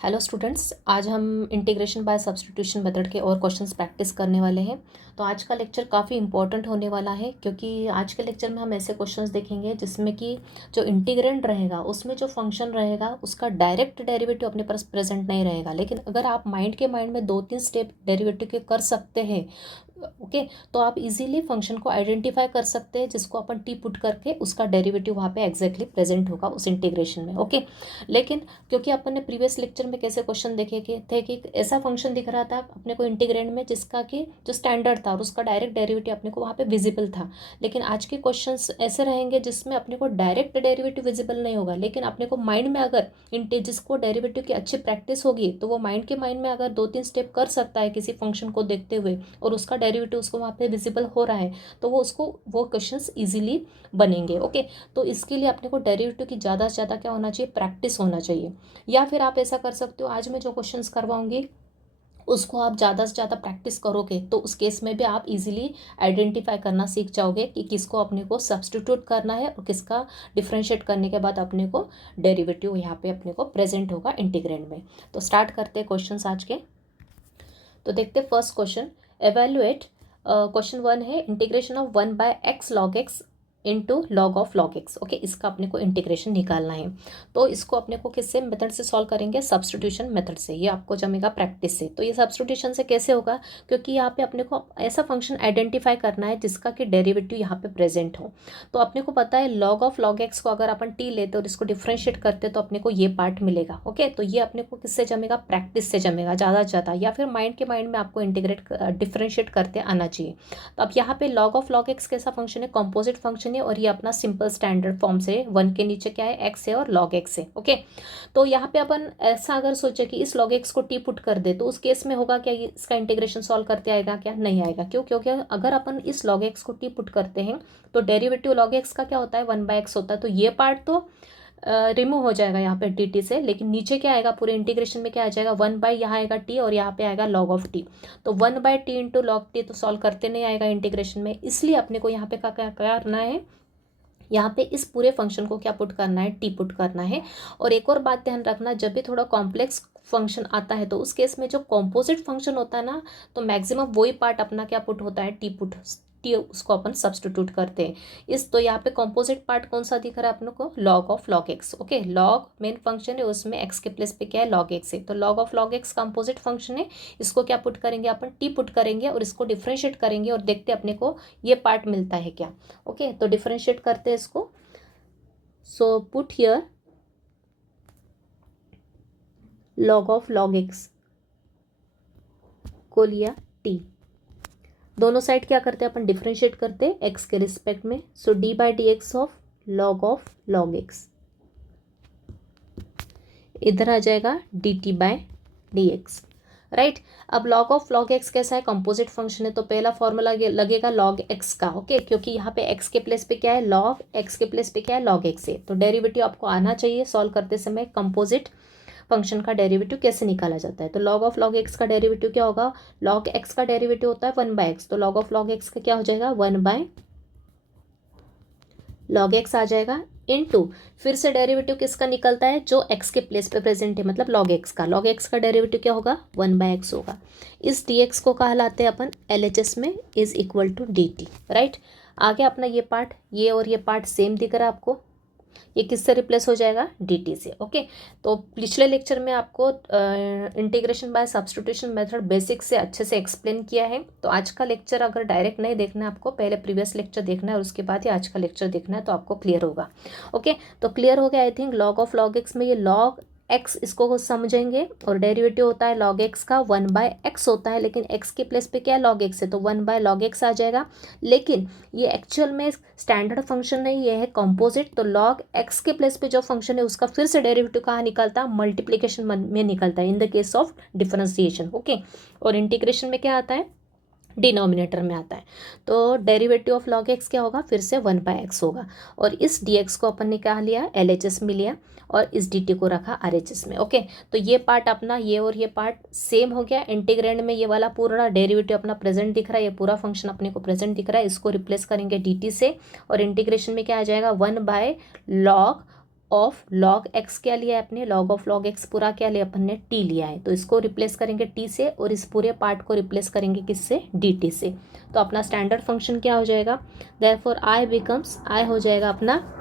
Hello students, आज हम integration by substitution method के और क्वेश्चंस प्रैक्टिस करने वाले हैं। तो आज का लेक्चर काफ़ी इंपॉर्टेंट होने वाला है, क्योंकि आज के लेक्चर में हम ऐसे क्वेश्चंस देखेंगे जिसमें कि जो इंटीग्रेंड रहेगा उसमें जो फंक्शन रहेगा उसका डायरेक्ट डेरिवेटिव अपने पास प्रेजेंट नहीं रहेगा। लेकिन अगर आप माइंड में 2-3 स्टेप डेरिवेटिव के कर सकते हैं, ओके, तो आप इजीली फंक्शन को आइडेंटिफाई कर सकते हैं जिसको अपन टी पुट करके उसका डेरिवेटिव वहाँ पे एग्जैक्टली प्रेजेंट होगा उस इंटीग्रेशन में। ओके, लेकिन क्योंकि अपन ने प्रीवियस लेक्चर में कैसे क्वेश्चन देखे के थे कि ऐसा फंक्शन दिख रहा था अपने को इंटीग्रेंड में जिसका कि जो स्टैंडर्ड था और उसका डायरेक्ट डेरिवेटिव अपने को वहाँ पे विजिबल था। लेकिन आज के क्वेश्चंस ऐसे रहेंगे जिसमें अपने को डायरेक्ट डेरिवेटिव विजिबल नहीं होगा, लेकिन अपने को माइंड में अगर जिसको डेरिवेटिव की अच्छी प्रैक्टिस होगी तो वो माइंड में अगर 2-3 स्टेप कर सकता है किसी फंक्शन को देखते हुए और उसका डेरिवेटिव उसको वहाँ पे विजिबल हो रहा है, तो वो क्वेश्चंस इजीली बनेंगे। ओके, तो इसके लिए अपने को डेरिवेटिव की ज़्यादा से ज़्यादा क्या होना चाहिए, प्रैक्टिस होना चाहिए। या फिर आप ऐसा कर सकते हो, आज मैं जो क्वेश्चंस करवाऊंगी उसको आप ज़्यादा से ज़्यादा प्रैक्टिस करोगे तो उस केस में भी आप इजीली आइडेंटिफाई करना सीख जाओगे कि किसको अपने को सब्स्टिट्यूट करना है और किसका डिफरेंशिएट करने के बाद अपने को डेरिवेटिव यहाँ पे अपने को प्रेजेंट होगा इंटीग्रेंड में। तो स्टार्ट करते हैं क्वेश्चंस आज के। तो देखते हैं फर्स्ट क्वेश्चन, एवेल्युएट। क्वेश्चन 1 है integration of 1/x log x into log of log x. Okay, इसका अपने को इंटीग्रेशन निकालना है। तो इसको अपने को किससे मेथड से सॉल्व करेंगे, सब्स्टिट्यूशन मेथड से। ये आपको जमेगा प्रैक्टिस से। तो ये सब्स्टिट्यूशन से कैसे होगा, क्योंकि यहाँ पे अपने को ऐसा फंक्शन आइडेंटिफाई करना है जिसका कि डेरिवेटिव यहाँ पे प्रेजेंट हो। तो अपने को पता है लॉग ऑफ लॉग एक्स को अगर अपन टी लेते और इसको डिफ्रेंशिएट करते तो अपने को ये पार्ट मिलेगा। ओके, तो ये अपने को किससे जमेगा, प्रैक्टिस से जमेगा ज़्यादा से ज़्यादा, या फिर माइंड में आपको इंटीग्रेट डिफ्रेंशिएट करते आना चाहिए। तो अब यहाँ पे लॉग ऑफ लॉग एक्स कैसा फंक्शन है, कॉम्पोजिट फंक्शन है, और ये अपना सिंपल स्टैंडर्ड फॉर्म से 1 के नीचे क्या है, एक्स है और लॉग एक्स है। ओके, तो यहाँ पे अपन ऐसा अगर सोचे कि इस लॉग एक्स को टी पुट कर दे तो उस केस में होगा क्या, इसका इंटीग्रेशन सॉल्व करते आएगा क्या, नहीं आएगा। क्यों, क्योंकि अगर अपन इस लॉग एक्स को टी पुट करते हैं तो डेरिवेटिव लॉग एक्स का क्या होता है, 1/x होता है। तो ये पार्ट तो रिमूव हो जाएगा यहाँ पे टी से, लेकिन नीचे क्या आएगा, पूरे इंटीग्रेशन में क्या आ जाएगा, 1 यहाँ आएगा टी और यहाँ पे आएगा लॉग ऑफ टी। तो 1/t इंटू लॉग टी तो सॉल्व करते नहीं आएगा इंटीग्रेशन में, इसलिए अपने को यहाँ पे क्या क्या करना है, यहाँ पे इस पूरे फंक्शन को क्या पुट करना है, टी पुट करना है। और एक और बात ध्यान रखना, जब भी थोड़ा कॉम्प्लेक्स फंक्शन आता है तो उस केस में जो कॉम्पोजिट फंक्शन होता है ना, तो मैक्सिमम वही पार्ट अपना क्या पुट होता है, टी पुट, टी उसको अपन सब्स्टिट्यूट करते हैं। इस तो यहाँ पे कॉम्पोजिट पार्ट कौन सा दिख रहा है अपने को, log of log x. Okay, log main function है, उसमें एक्स के प्लेस पे क्या है, लॉग एक्स है। तो log of log x composite function है, इसको क्या पुट करेंगे अपन, टी पुट करेंगे और इसको डिफ्रेंशिएट करेंगे और देखते अपने को ये पार्ट मिलता है क्या। ओके, तो डिफ्रेंशिएट करते हैं इसको। So put here log of log x को लिया टी, दोनों साइड क्या करते हैं अपन, डिफ्रेंशिएट करते हैं एक्स के रिस्पेक्ट में। सो d/dx ऑफ लॉग एक्स इधर आ जाएगा dt/dx, राइट। अब लॉग ऑफ लॉग एक्स कैसा है, कंपोजिट फंक्शन है, तो पहला फॉर्मूला लगेगा लॉग एक्स का। ओके, क्योंकि यहाँ पे एक्स के प्लेस पे क्या है, लॉग एक्स के प्लेस पे क्या है, लॉग एक्स है। तो डेरिवेटिव आपको आना चाहिए सॉल्व करते समय, कंपोजिट फंक्शन का डेरिवेटिव कैसे निकाला जाता है। तो लॉग ऑफ लॉग एक्स का डेरिवेटिव क्या होगा, लॉग एक्स का डेरिवेटिव होता है 1/x, तो लॉग ऑफ लॉग एक्स का क्या हो जाएगा, 1/log x आ जाएगा, इनटू फिर से डेरिवेटिव किसका निकलता है, जो x के प्लेस पे प्रेजेंट है, मतलब log x का। log x का डेरिवेटिव क्या होगा, 1/x होगा। इस dx को कहा लाते हैं अपन LHS में is equal to dt, right. आगे अपना ये पार्ट, ये और ये पार्ट सेम दिख रहा है आपको, ये किससे रिप्लेस हो जाएगा, dt से। ओके, तो पिछले लेक्चर में आपको integration by substitution method basic से अच्छे से एक्सप्लेन किया है। तो आज का लेक्चर अगर डायरेक्ट नहीं देखना है आपको, पहले प्रीवियस लेक्चर देखना है और उसके बाद ही आज का लेक्चर देखना है, तो आपको क्लियर होगा। ओके, तो क्लियर हो गया I think. Log of log x में ये लॉग एक्स, इसको समझेंगे, और डेरिवेटिव होता है लॉग एक्स का 1/x होता है, लेकिन x के प्लेस पे क्या है, लॉग एक्स है, तो 1/log x आ जाएगा। लेकिन ये एक्चुअल में स्टैंडर्ड फंक्शन नहीं, ये है कॉम्पोजिट। तो लॉग एक्स के प्लेस पे जो फंक्शन है उसका फिर से डेरिवेटिव कहाँ निकलता है, मल्टीप्लीकेशन में निकलता है in the case of differentiation. Okay, और इंटीग्रेशन में क्या आता है, डिनोमिनेटर में आता है। तो डेरिवेटिव ऑफ लॉग एक्स क्या होगा, फिर से 1/x होगा, और इस dx को अपन ने क्या लिया, LHS में लिया, और इस dt को रखा RHS में। ओके, तो ये पार्ट अपना, ये और ये पार्ट सेम हो गया। इंटीग्रेंड में ये वाला पूरा डेरिवेटिव अपना प्रेजेंट दिख रहा है, ये पूरा फंक्शन अपने को प्रेजेंट दिख रहा है, इसको रिप्लेस करेंगे dt से, और इंटीग्रेशन में क्या आ जाएगा, 1/log ऑफ लॉग एक्स क्या लिया है आपने, लॉग ऑफ लॉग एक्स पूरा क्या लिया अपन ने, टी लिया है। तो इसको रिप्लेस करेंगे टी से और इस पूरे पार्ट को रिप्लेस करेंगे किससे, डी टी से। तो अपना स्टैंडर्ड फंक्शन क्या हो जाएगा, देयरफॉर आई बिकम्स, आई हो जाएगा अपना,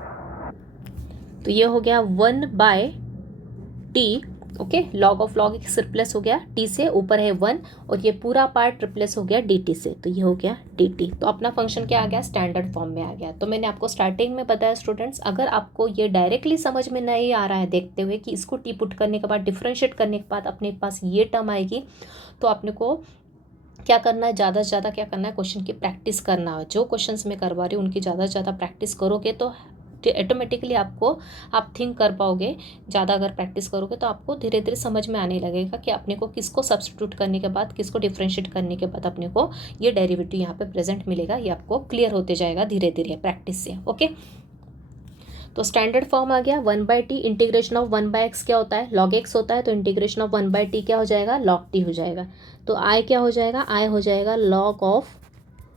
तो ये हो गया 1/t, okay, log of log x replace हो गया टी से, ऊपर है 1 और ये पूरा पार्ट रिप्लेस हो गया डी टी से, तो ये हो गया डी टी। तो अपना फंक्शन क्या आ गया, स्टैंडर्ड फॉर्म में आ गया। तो मैंने आपको स्टार्टिंग में बताया स्टूडेंट्स, अगर आपको ये डायरेक्टली समझ में नहीं आ रहा है देखते हुए कि इसको टी पुट करने के बाद, डिफ्रेंशिएट करने के बाद अपने पास ये टर्म आएगी, तो आपने को क्या करना है, ज़्यादा से ज़्यादा क्या करना है, क्वेश्चन की प्रैक्टिस करना है। जो क्वेश्चंस मैं करवा रही हूँ उनकी ज़्यादा से ज़्यादा प्रैक्टिस करोगे तो ऑटोमेटिकली आपको, आप थिंक कर पाओगे। ज़्यादा अगर प्रैक्टिस करोगे तो आपको धीरे धीरे समझ में आने लगेगा कि अपने को किसको सब्स्टिट्यूट करने के बाद, किसको डिफ्रेंशिएट करने के बाद अपने को ये डेरिवेटिव यहाँ पे प्रेजेंट मिलेगा। ये आपको क्लियर होते जाएगा धीरे धीरे प्रैक्टिस से, ओके। तो स्टैंडर्ड फॉर्म आ गया 1/t, इंटीग्रेशन ऑफ 1/x क्या होता है, log x होता है, तो इंटीग्रेशन ऑफ 1/t क्या हो जाएगा, log t हो जाएगा। तो i क्या हो जाएगा, i हो जाएगा log of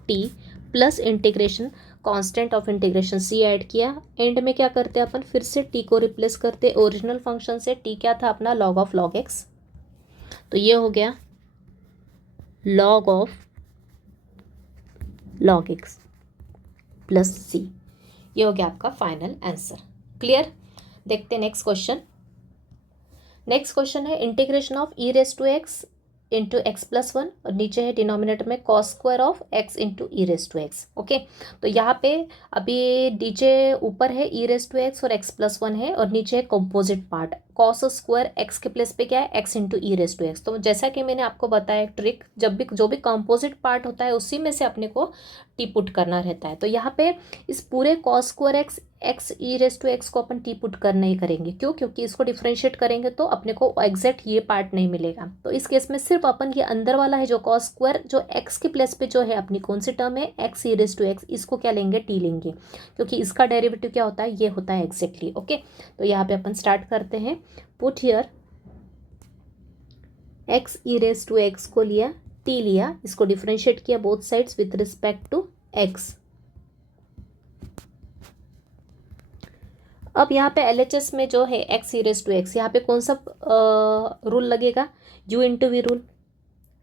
t plus integration, constant of integration c add किया, एंड में क्या करते हैं अपन, फिर से t को रिप्लेस करते, ओरिजिनल फंक्शन से t क्या था अपना, log ऑफ log x, तो ये हो गया log of log x plus c, ये हो गया आपका फाइनल आंसर। क्लियर, देखते हैं नेक्स्ट क्वेश्चन। नेक्स्ट क्वेश्चन है integration of e raise to x into x plus 1 और नीचे है डिनोमिनेटर में cos square of x into e raise to x, okay. तो यहाँ पे अभी नीचे ऊपर है ई रेस टू एक्स और एक्स प्लस 1 है और नीचे है composite part, cos square x के प्लेस पे क्या है, x into e raise to x. तो जैसा कि मैंने आपको बताया ट्रिक, जब भी जो भी कंपोजिट पार्ट होता है उसी में से अपने को टी पुट करना रहता है। तो यहाँ पे इस पूरे cos square x x e raise to x को अपन टी पुट करना ही करेंगे, क्यों, क्योंकि इसको डिफ्रेंशिएट करेंगे तो अपने को एग्जैक्ट ये पार्ट नहीं मिलेगा। तो इस केस में सिर्फ अपन ये अंदर वाला है जो कॉस स्क्वायर, जो एक्स के प्लेस पे जो है अपनी कौन सी टर्म है, x e raise to x, इसको क्या लेंगे, टी लेंगे, क्योंकि इसका डेरिवेटिव क्या होता है, ये होता है एग्जैक्टली, ओके। तो यहाँ पे अपन स्टार्ट करते हैं, put here x e raise to x को लिया, टी लिया, इसको डिफ्रेंशिएट किया both sides with respect to x. अब यहाँ पे LHS में जो है x e raise to x, यहाँ पे कौन सा रूल लगेगा, u इंटू वी रूल।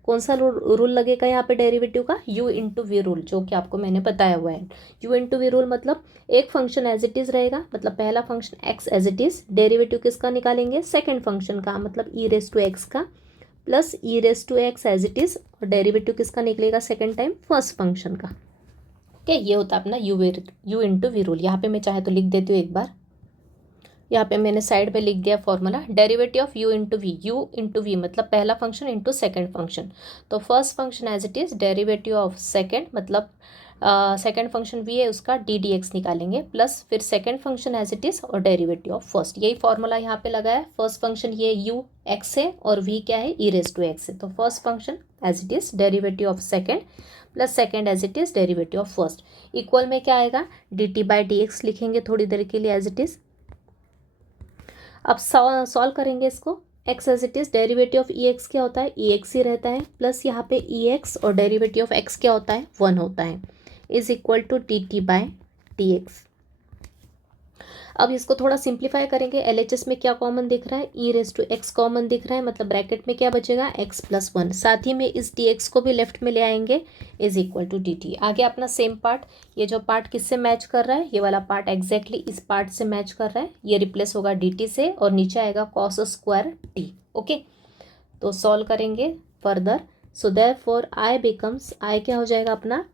कौन सा रूल लगेगा यहाँ पे डेरिवेटिव का, u इंटू वी रूल, जो कि आपको मैंने बताया हुआ है। u इंटू वी रूल मतलब एक फंक्शन एज इट इज़ रहेगा, मतलब पहला function x as it is, derivative किसका निकालेंगे, सेकेंड फंक्शन का, मतलब ई रेस टू एक्स का, plus e raise to x as it is, और डेरिवेटिव किसका निकलेगा second time, first function okay, ओके। ये होता है अपना u इंटू वी रूल। यहाँ पे मैं चाहे तो लिख देती हूँ एक बार, यहाँ पे मैंने साइड पे लिख दिया formula, derivative of u into v मतलब पहला फंक्शन इंटू सेकेंड फंक्शन। तो first function as it is, derivative of second मतलब सेकेंड फंक्शन v है उसका डी डी एक्स निकालेंगे, प्लस फिर second function as it is और डेरिवेटिव ऑफ फर्स्ट, यही फॉर्मूला यहाँ पे लगा है। फर्स्ट फंक्शन ये u x है और v क्या है, ई रेस टू एक्स है। तो first function as it is derivative of second plus second as it is derivative of first, equal में क्या आएगा, d t by d x लिखेंगे थोड़ी देर के लिए एज इट इज़। अब सॉल्व करेंगे इसको, x as it is, derivative of e x क्या होता है, ई एक्स ही रहता है, प्लस यहाँ पे ई एक्स और डेरिवेटिव ऑफ x क्या होता है, 1 होता है, is equal to d t by d x. अब इसको थोड़ा सिंप्लीफाई करेंगे, LHS में क्या कॉमन दिख रहा है, e raise to x common दिख रहा है, मतलब ब्रैकेट में क्या बचेगा, x प्लस 1, साथ ही में इस डी एक्स को भी लेफ्ट में ले आएंगे, is equal to d t. आगे अपना सेम पार्ट, ये जो पार्ट किससे मैच कर रहा है, ये वाला पार्ट एग्जैक्टली इस पार्ट से मैच कर रहा है, ये रिप्लेस होगा डी टी से और नीचे आएगा कॉस स्क्वायर टी, ओके। तो सॉल्व करेंगे further, so therefore I becomes, I क्या हो जाएगा अपना,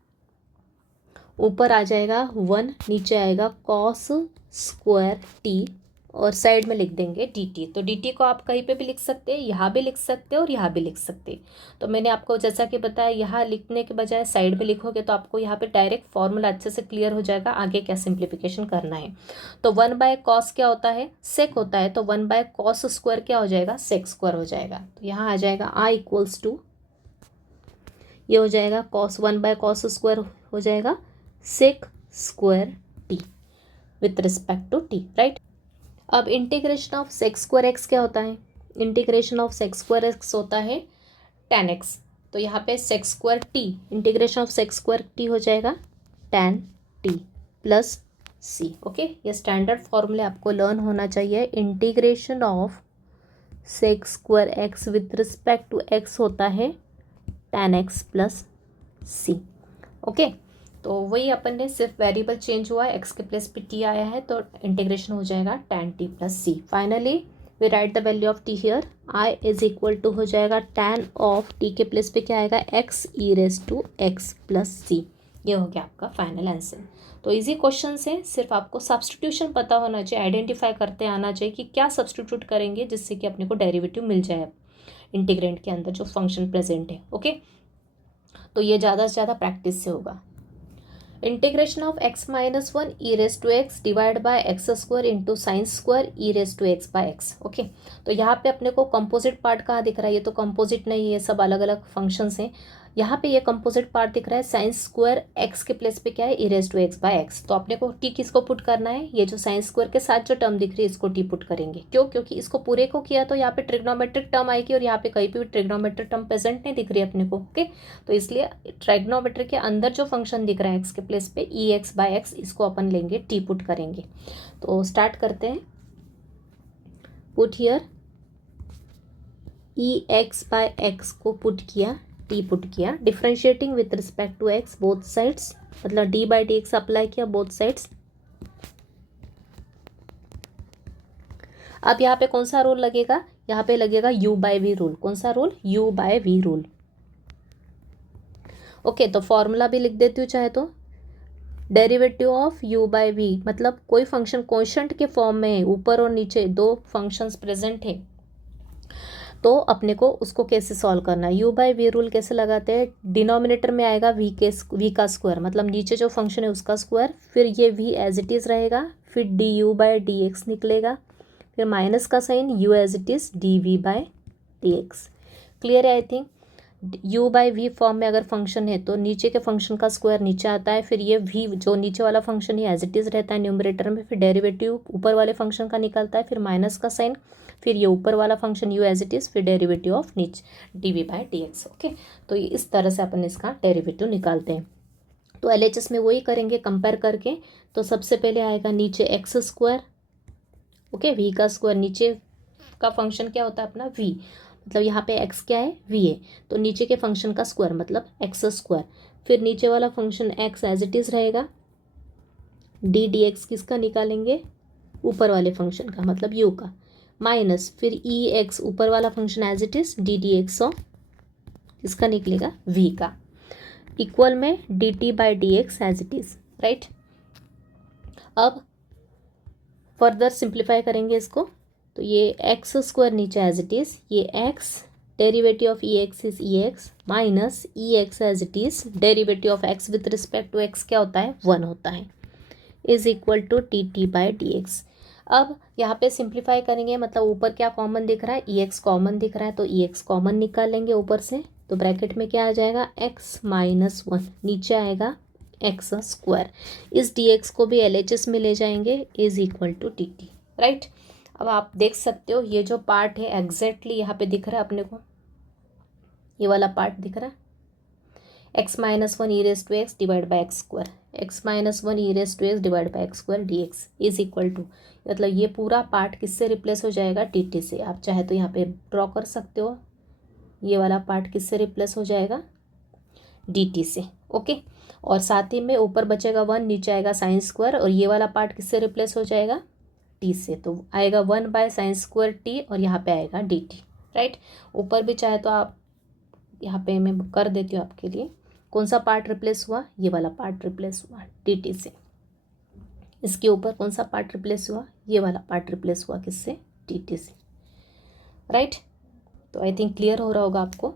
ऊपर आ जाएगा 1, नीचे आएगा कॉस स्क्वायर टी और साइड में लिख देंगे डी टी। तो डी टी को आप कहीं पे भी लिख सकते हैं, यहाँ भी लिख सकते हैं और यहाँ भी लिख सकते हैं। तो मैंने आपको जैसा कि बताया, यहाँ लिखने के बजाय साइड में लिखोगे तो आपको यहाँ पे डायरेक्ट फॉर्मूला अच्छे से क्लियर हो जाएगा, आगे क्या सिंप्लीफिकेशन करना है। तो 1 बाय कॉस क्या होता है, सेक होता है, तो 1 बाय कॉस स्क्वायर क्या हो जाएगा, सेक स्क्वायर हो जाएगा। तो यहाँ आ जाएगा आई इक्वल्स टू, ये हो जाएगा कॉस 1 बाय कॉस स्क्वायर हो जाएगा sec square t with respect to t, right. अब integration of sec square x क्या होता है, integration of sec square x होता है tan x। तो यहाँ पे sec square t, integration of sec square t हो जाएगा tan t plus C. Okay, ये स्टैंडर्ड फॉर्मूले आपको लर्न होना चाहिए। Integration of sec square x with respect to x होता है tan x plus C. Okay, तो वही अपन ने सिर्फ वेरिएबल चेंज हुआ है, एक्स के प्लेस पे टी आया है तो इंटीग्रेशन हो जाएगा tan t plus C. Finally we write the value of t here, I is equal to हो जाएगा tan ऑफ टी के प्लेस पे क्या आएगा, x e raise to x plus C. ये हो गया आपका फाइनल आंसर। तो इजी क्वेश्चन है, सिर्फ आपको सब्सटीट्यूशन पता होना चाहिए, आइडेंटिफाई करते आना चाहिए कि क्या सब्सटीट्यूट करेंगे जिससे कि अपने को डेरिवेटिव मिल जाए इंटीग्रेंट के अंदर जो फंक्शन प्रेजेंट है। ओके, तो ये ज़्यादा से ज़्यादा प्रैक्टिस से होगा। Integration of x minus one e raise to x divide by x square into sine square e raise to x by x. Okay, तो यहाँ पे अपने को कंपोजिट पार्ट कहाँ दिख रहा है, ये तो कंपोजिट नहीं है, ये सब अलग अलग फंक्शंस हैं। यहाँ पे ये कंपोजिट पार्ट दिख रहा है, साइन स्क्वायर एक्स के प्लेस पे क्या है, e raise to x by x. तो अपने को टी किसको पुट करना है, ये जो साइन स्क्वायर के साथ जो टर्म दिख रही है इसको टी पुट करेंगे। क्यों, क्योंकि इसको पूरे को किया तो यहाँ पे ट्रिग्नोमेट्रिक टर्म आएगी और यहाँ पे कहीं भी ट्रिग्नोमेट्रिक टर्म प्रेजेंट नहीं दिख रही है अपने को। ओके, तो इसलिए ट्रिग्नोमेट्रिक के अंदर जो फंक्शन दिख रहा है एक्स के प्लेस पे ई एक्स बाय एक्स, इसको अपन लेंगे टी पुट करेंगे। तो स्टार्ट करते हैं। Put here e x by x को पुट किया, टी पुट किया, differentiating with respect to x both sides, मतलब d by d x apply किया बोथ साइड्स। अब यहाँ पे कौन सा रूल लगेगा, यहाँ पे लगेगा u बाय वी रूल। कौन सा rule, u by v rule. Okay, तो फॉर्मूला भी लिख देती हूँ चाहे तो। Derivative of u by v, मतलब कोई फंक्शन क्वोशंट के फॉर्म में है, ऊपर और नीचे दो फंक्शंस प्रेजेंट है, तो अपने को उसको कैसे सॉल्व करना है। u बाय वी रूल कैसे लगाते हैं, डिनोमिनेटर में आएगा v का स्क्वायर, मतलब नीचे जो फंक्शन है उसका स्क्वायर, फिर ये v एज इट इज़ रहेगा, फिर du बाय डी एक्स निकलेगा, फिर माइनस का sign u as it is dv by d x. Clear है I think. u by v form में अगर फंक्शन है तो नीचे के फंक्शन का स्क्वायर नीचे आता है, फिर ये v जो नीचे वाला फंक्शन है एज इट इज़ रहता है न्यूमरेटर में, फिर डेरिवेटिव ऊपर वाले फंक्शन का निकलता है, फिर माइनस का साइन, फिर ये ऊपर वाला function u as it is, फिर डेरिवेटिव ऑफ नीचे dv बाय dx। ओके, तो ये इस तरह से अपन इसका डेरिवेटिव निकालते हैं। तो LHS में वही करेंगे कंपेयर करके। तो सबसे पहले आएगा नीचे एक्स स्क्वायर, ओके, v का स्क्वायर, नीचे का फंक्शन क्या होता है अपना v, मतलब यहाँ पे x क्या है, v है, तो नीचे के फंक्शन का स्क्वायर मतलब एक्स स्क्वायर, फिर नीचे वाला function x as it is रहेगा, डी डी एक्स किसका निकालेंगे, ऊपर वाले फंक्शन का मतलब u का, माइनस फिर ई एक्स ऊपर वाला function as it is d d x of किसका निकलेगा, v का, इक्वल में d t by d x as it is, right. अब फर्दर सिंप्लीफाई करेंगे इसको, तो ये एक्स स्क्वायर नीचे एज इट इज़, ये x, derivative of e x is e x, minus e x as it is, derivative of x with respect to x क्या होता है, 1 होता है, is equal to t t by d x. अब यहाँ पे simplify करेंगे, मतलब ऊपर क्या कॉमन दिख रहा है, ई एक्स कॉमन दिख रहा है, तो ई एक्स कॉमन निकालेंगे ऊपर से, तो ब्रैकेट में क्या आ जाएगा, एक्स माइनस 1, नीचे आएगा एक्स स्क्वायर, इस डी एक्स को भी LHS में ले जाएंगे, is equal to t t, right. अब आप देख सकते हो ये जो पार्ट है एग्जैक्टली यहाँ पे दिख रहा है अपने को, ये वाला पार्ट दिख रहा है, x minus one e raise to x divide by x square, x minus one e raise to x divide by x square d x is equal to, मतलब ये पूरा पार्ट किससे रिप्लेस हो जाएगा, टी टी से। आप चाहे तो यहाँ पे ड्रॉ कर सकते हो, ये वाला पार्ट किससे रिप्लेस हो जाएगा, डी टी से। ओके, और साथ ही में ऊपर बचेगा 1, नीचे आएगा साइन स्क्वायर, और ये वाला पार्ट किससे रिप्लेस हो जाएगा, टी से, तो आएगा 1 बाय साइन स्क्वायर टी, और यहाँ पे आएगा डी टी, राइट। ऊपर भी चाहे तो आप यहाँ पे मैं कर देती हूँ आपके लिए, कौन सा पार्ट रिप्लेस हुआ, ये वाला पार्ट रिप्लेस हुआ डी टी से, इसके ऊपर कौन सा पार्ट रिप्लेस हुआ, ये वाला पार्ट रिप्लेस हुआ किससे, टी टी से, राइट। तो आई थिंक क्लियर हो रहा होगा आपको,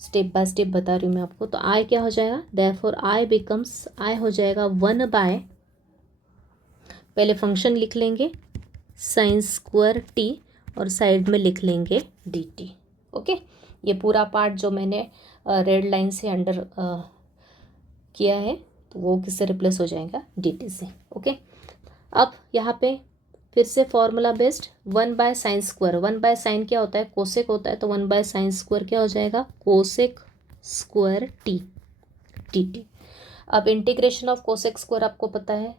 स्टेप बाय स्टेप बता रही हूँ मैं आपको। तो आई क्या हो जाएगा, देयरफॉर आई बिकम्स, आई हो जाएगा 1 बाय, पहले फंक्शन लिख लेंगे साइन स्क्वायर टी, और साइड में लिख लेंगे डी टी। ओके, ये पूरा पार्ट जो मैंने रेड लाइन से अंडर किया है, तो वो किससे रिप्लेस हो जाएगा, डी टी से। ओके, अब यहाँ पे फिर से formula based 1 by sine square, 1 by sine क्या होता है, कोसेक होता है, तो 1 बाय साइन स्क्वायर क्या हो जाएगा, cosec square t t t. अब इंटीग्रेशन ऑफ कोसेक स्क्वायर आपको पता है,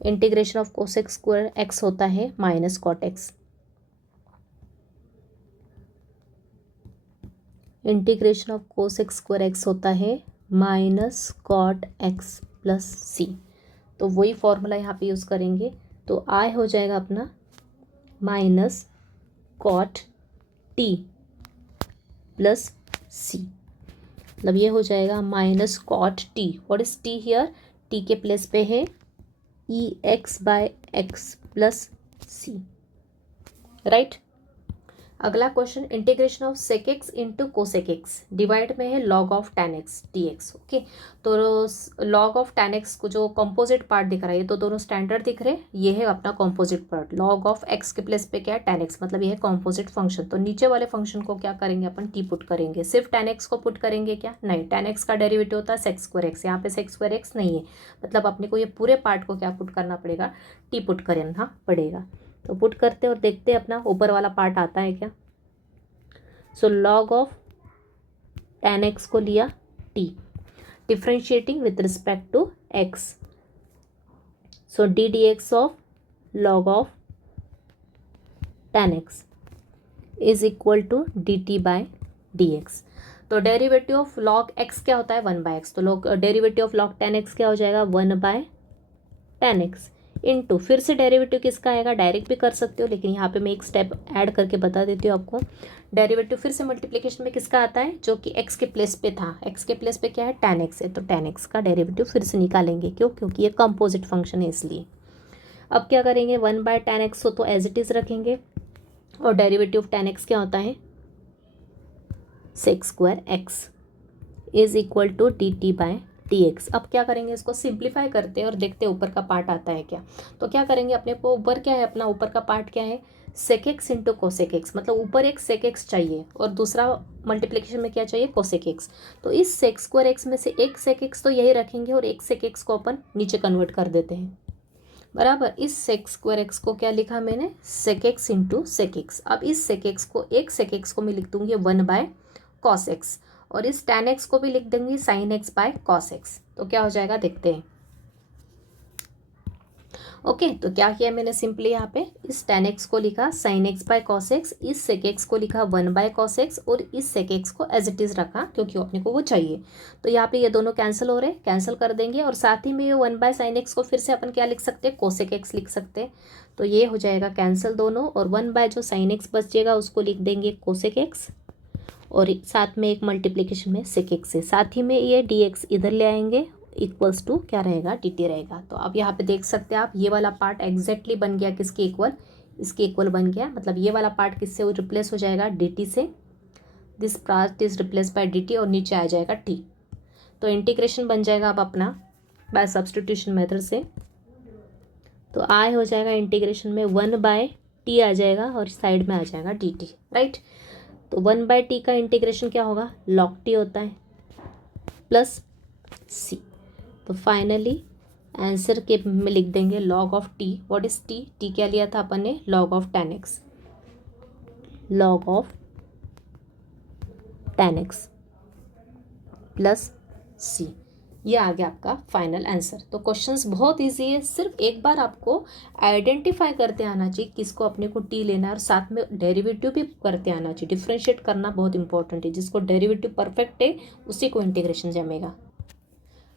integration of cosec square x होता है minus cot x. Integration of cosec square x होता है minus cot x plus c. तो वही फॉर्मूला यहाँ पे यूज़ करेंगे। तो आई हो जाएगा अपना minus cot t plus c, मतलब ये हो जाएगा minus cot t. What is t here? T के प्लेस पे है e x by x plus c, right. अगला question, integration of sec x into cosec x, divide में है log of ten x d x. Okay, तो log of ten x को जो composite part दिख रहा है, ये तो दोनों स्टैंडर्ड दिख रहे हैं, ये है अपना composite part. Log of x के प्लेस पे क्या है? टेन एक्स, मतलब ये है कॉम्पोजिट फंक्शन। तो नीचे वाले फंक्शन को क्या करेंगे अपन? टी पुट करेंगे। सिर्फ टेन एक्स को पुट करेंगे क्या? नहीं, टेन एक्स का डेरिवेटिव होता है सेक स्क्वायर एक्स, यहाँ पे सेक स्क्वायर एक्स नहीं है, मतलब अपने को ये पूरे पार्ट को क्या पुट करना पड़ेगा? टी पुट करना पड़ेगा। तो पुट करते और देखते अपना ऊपर वाला पार्ट आता है क्या। So log of ten x को लिया t, differentiating with respect to x. So d d x of log of ten x is equal to d t by d x. तो डेरिवेटिव ऑफ लॉग एक्स क्या होता है? One by x. तो log derivative of log ten x क्या हो जाएगा? One by ten x into, फिर से डेरिवेटिव किसका आएगा? डायरेक्ट भी कर सकते हो, लेकिन यहाँ पे मैं एक स्टेप ऐड करके बता देती हूँ आपको। डेरिवेटिव फिर से मल्टीप्लिकेशन में किसका आता है? जो कि एक्स के प्लेस पे था। एक्स के प्लेस पे क्या है? टेन एक्स है, तो टेन एक्स का डेरिवेटिव फिर से निकालेंगे। क्यों? क्योंकि ये कंपोजिट फंक्शन है इसलिए। अब क्या करेंगे? वन बाय टेन एक्स हो तो एज इट इज़ रखेंगे, और डेरिवेटिव ऑफ टेन एक्स क्या होता है? Sec square x is equal to d t by d x. अब क्या करेंगे? इसको सिंप्लीफाई करते हैं और देखते हैं ऊपर का पार्ट आता है क्या। तो क्या करेंगे? अपने को ऊपर क्या है? अपना ऊपर का पार्ट क्या है? Sec x into cosec x, मतलब ऊपर एक सेक एक्स चाहिए और दूसरा मल्टीप्लिकेशन में क्या चाहिए? Cosec x. तो इस सेक स्क्वायर एक्स में से एक सेक एक्स तो यही रखेंगे और एक सेक एक्स को अपन नीचे कन्वर्ट कर देते हैं, बराबर। इस सेक स्क्वायर एक्स को क्या लिखा मैंने? Sec x into sec x. अब इस सेक एक्स को, एक सेक एक्स को मैं लिख दूंगी वन बाय कॉस एक्स, और इस टेन एक्स को भी लिख देंगे sign x by cos x. तो क्या हो जाएगा देखते हैं। ओके, तो क्या किया मैंने? सिंपली यहाँ पे इस टेन एक्स को लिखा sign x by cos x, इस सेक एक्स को लिखा वन बाय कॉस एक्स, और इस सेक एक्स को एज इट इज़ रखा क्योंकि अपने को वो चाहिए। तो यहाँ पे ये दोनों कैंसिल हो रहे हैं, कैंसिल कर देंगे, और साथ ही में ये वन बाय साइन एक्स को फिर से अपन क्या लिख सकते हैं? कोसेक एक्स लिख सकते हैं। तो ये हो जाएगा कैंसिल दोनों, और वन बाय जो साइन एक्स बचेगा उसको लिख देंगे कोसेक एक्स, और साथ में एक मल्टीप्लिकेशन में सेक एक्स है, साथ ही में ये डी एक्स इधर ले आएंगे, इक्वल्स टू क्या रहेगा? डी टी रहेगा। तो अब यहाँ पे देख सकते हैं आप, ये वाला पार्ट एग्जैक्टली बन गया किसके इक्वल? इसके इक्वल बन गया, मतलब ये वाला पार्ट किससे रिप्लेस हो जाएगा? डी टी से। This part is replace by D T, और नीचे आ जाएगा टी। तो इंटीग्रेशन बन जाएगा अब अपना बाय सब्सटीट्यूशन मेथड से। तो आई हो जाएगा इंटीग्रेशन में वन बाय टी आ जाएगा, और साइड में आ जाएगा डी टी, राइट। तो वन बाय टी का इंटीग्रेशन क्या होगा? लॉग टी होता है प्लस सी। तो फाइनली आंसर के में लिख देंगे log of t. What is t? T क्या लिया था अपन ने? Log of ten x, log of ten x plus C. ये आ गया आपका फाइनल आंसर। तो क्वेश्चंस बहुत इजी है, सिर्फ एक बार आपको आइडेंटिफाई करते आना चाहिए किसको अपने को टी लेना है, और साथ में डेरिवेटिव भी करते आना चाहिए। डिफ्रेंशिएट करना बहुत इंपॉर्टेंट है, जिसको डेरिवेटिव परफेक्ट है उसी को इंटीग्रेशन जमेगा।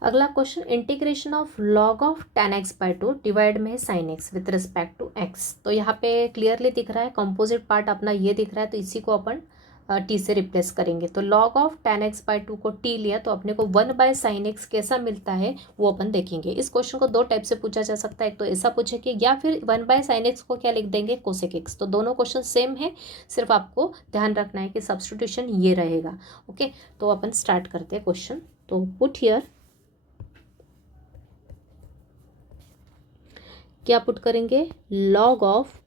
अगला question, integration of log of ten x by two, divide में है sine x with respect to x. तो यहाँ पे क्लियरली दिख रहा है, कंपोजिट पार्ट अपना ये दिख रहा है, तो इसी को अपन टी से रिप्लेस करेंगे। तो log of ten x by two को टी लिया, तो अपने को वन बाय साइन एक्स कैसा मिलता है वो अपन देखेंगे। इस क्वेश्चन को दो टाइप से पूछा जा सकता है, एक तो ऐसा पूछे कि, या फिर वन बाय साइन एक्स को क्या लिख देंगे? Cosec x. तो दोनों क्वेश्चन सेम है, सिर्फ आपको ध्यान रखना है कि सब्सटीट्यूशन ये रहेगा। ओके, तो अपन स्टार्ट करते हैं क्वेश्चन। तो पुट हियर, क्या पुट करेंगे? Log of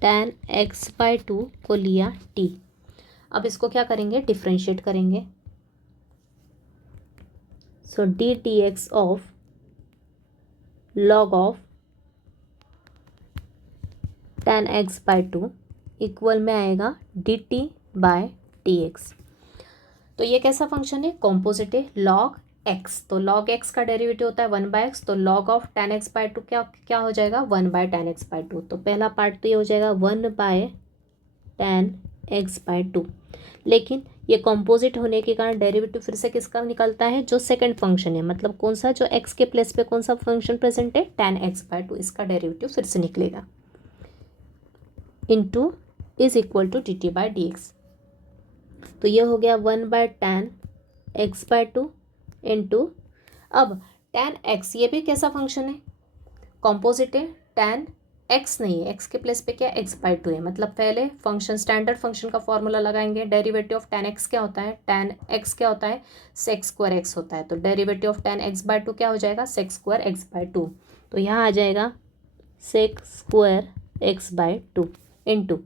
ten x by two को लिया टी। अब इसको क्या करेंगे? डिफ्रेंशिएट करेंगे। So d t x of log of ten x by two equal में आएगा d t by t x. तो ये कैसा फंक्शन है? कॉम्पोजिट है। लॉग एक्स, तो लॉग एक्स का डेरिवेटिव होता है 1/x, तो log of tan x by 2 क्या क्या हो जाएगा 1/tan x बाय 2। तो पहला पार्ट तो ये हो जाएगा 1/tan x बाय 2। लेकिन ये कॉम्पोजिट होने के कारण डेरिवेटिव फिर से किसका निकलता है, जो सेकंड फंक्शन है, मतलब कौन सा, जो x के प्लेस पे कौन सा फंक्शन प्रेजेंट है tan x बाय 2, इसका डेरिवेटिव फिर से निकलेगा into is equal to dt by dx। तो ये हो गया 1/tan x बाय 2 इंटू, अब tan x ये भी कैसा फंक्शन है, कॉम्पोजिट है, tan x नहीं है, x के प्लेस पे क्या x बाय 2 है, मतलब पहले फंक्शन स्टैंडर्ड फंक्शन का फॉर्मूला लगाएंगे। डेरिवेटिव ऑफ tan x क्या होता है, tan x क्या होता है sec स्क्वायर x होता है, तो derivative of tan x by 2 क्या हो जाएगा sec स्क्वायर x बाय 2। तो यहाँ आ जाएगा sec square x by 2 into,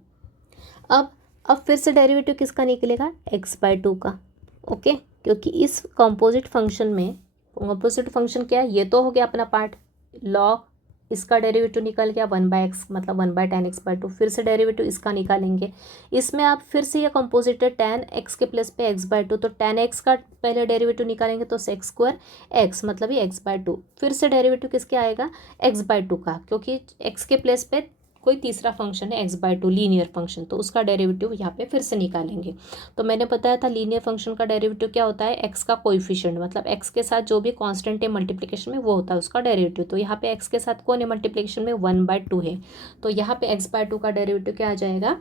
अब फिर से डेरिवेटिव किसका निकलेगा x बाय 2 का। ओके, क्योंकि इस कॉम्पोजिट फंक्शन में, कॉम्पोजिट फंक्शन क्या है, ये तो हो गया अपना पार्ट, लॉग इसका डेरिवेटिव निकल गया 1/x, मतलब 1/tan x बाय 2। फिर से डेरिवेटिव इसका निकालेंगे, इसमें आप फिर से ये कॉम्पोजिट है tan x के प्लेस पे x बाय 2, तो tan x का पहले डेरिवेटिव निकालेंगे तो sec स्क्वायर x, मतलब ये x बाय 2। फिर से डेरिवेटिव किसके आएगा x बाय 2 का, क्योंकि x के प्लेस पे कोई तीसरा फंक्शन है x बाय 2 लीनियर फंक्शन, तो उसका डेरिवेटिव यहाँ पे फिर से निकालेंगे। तो मैंने बताया था लीनियर फंक्शन का डेरिवेटिव क्या होता है, x का कोएफिशिएंट, मतलब x के साथ जो भी कांस्टेंट है मल्टीप्लिकेशन में वो होता है उसका डेरिवेटिव। तो यहाँ पे x के साथ कौन है मल्टीप्लिकेशन में 1/2 है, तो यहाँ पे x बाय 2 का डेरिवेटिव क्या आ जाएगा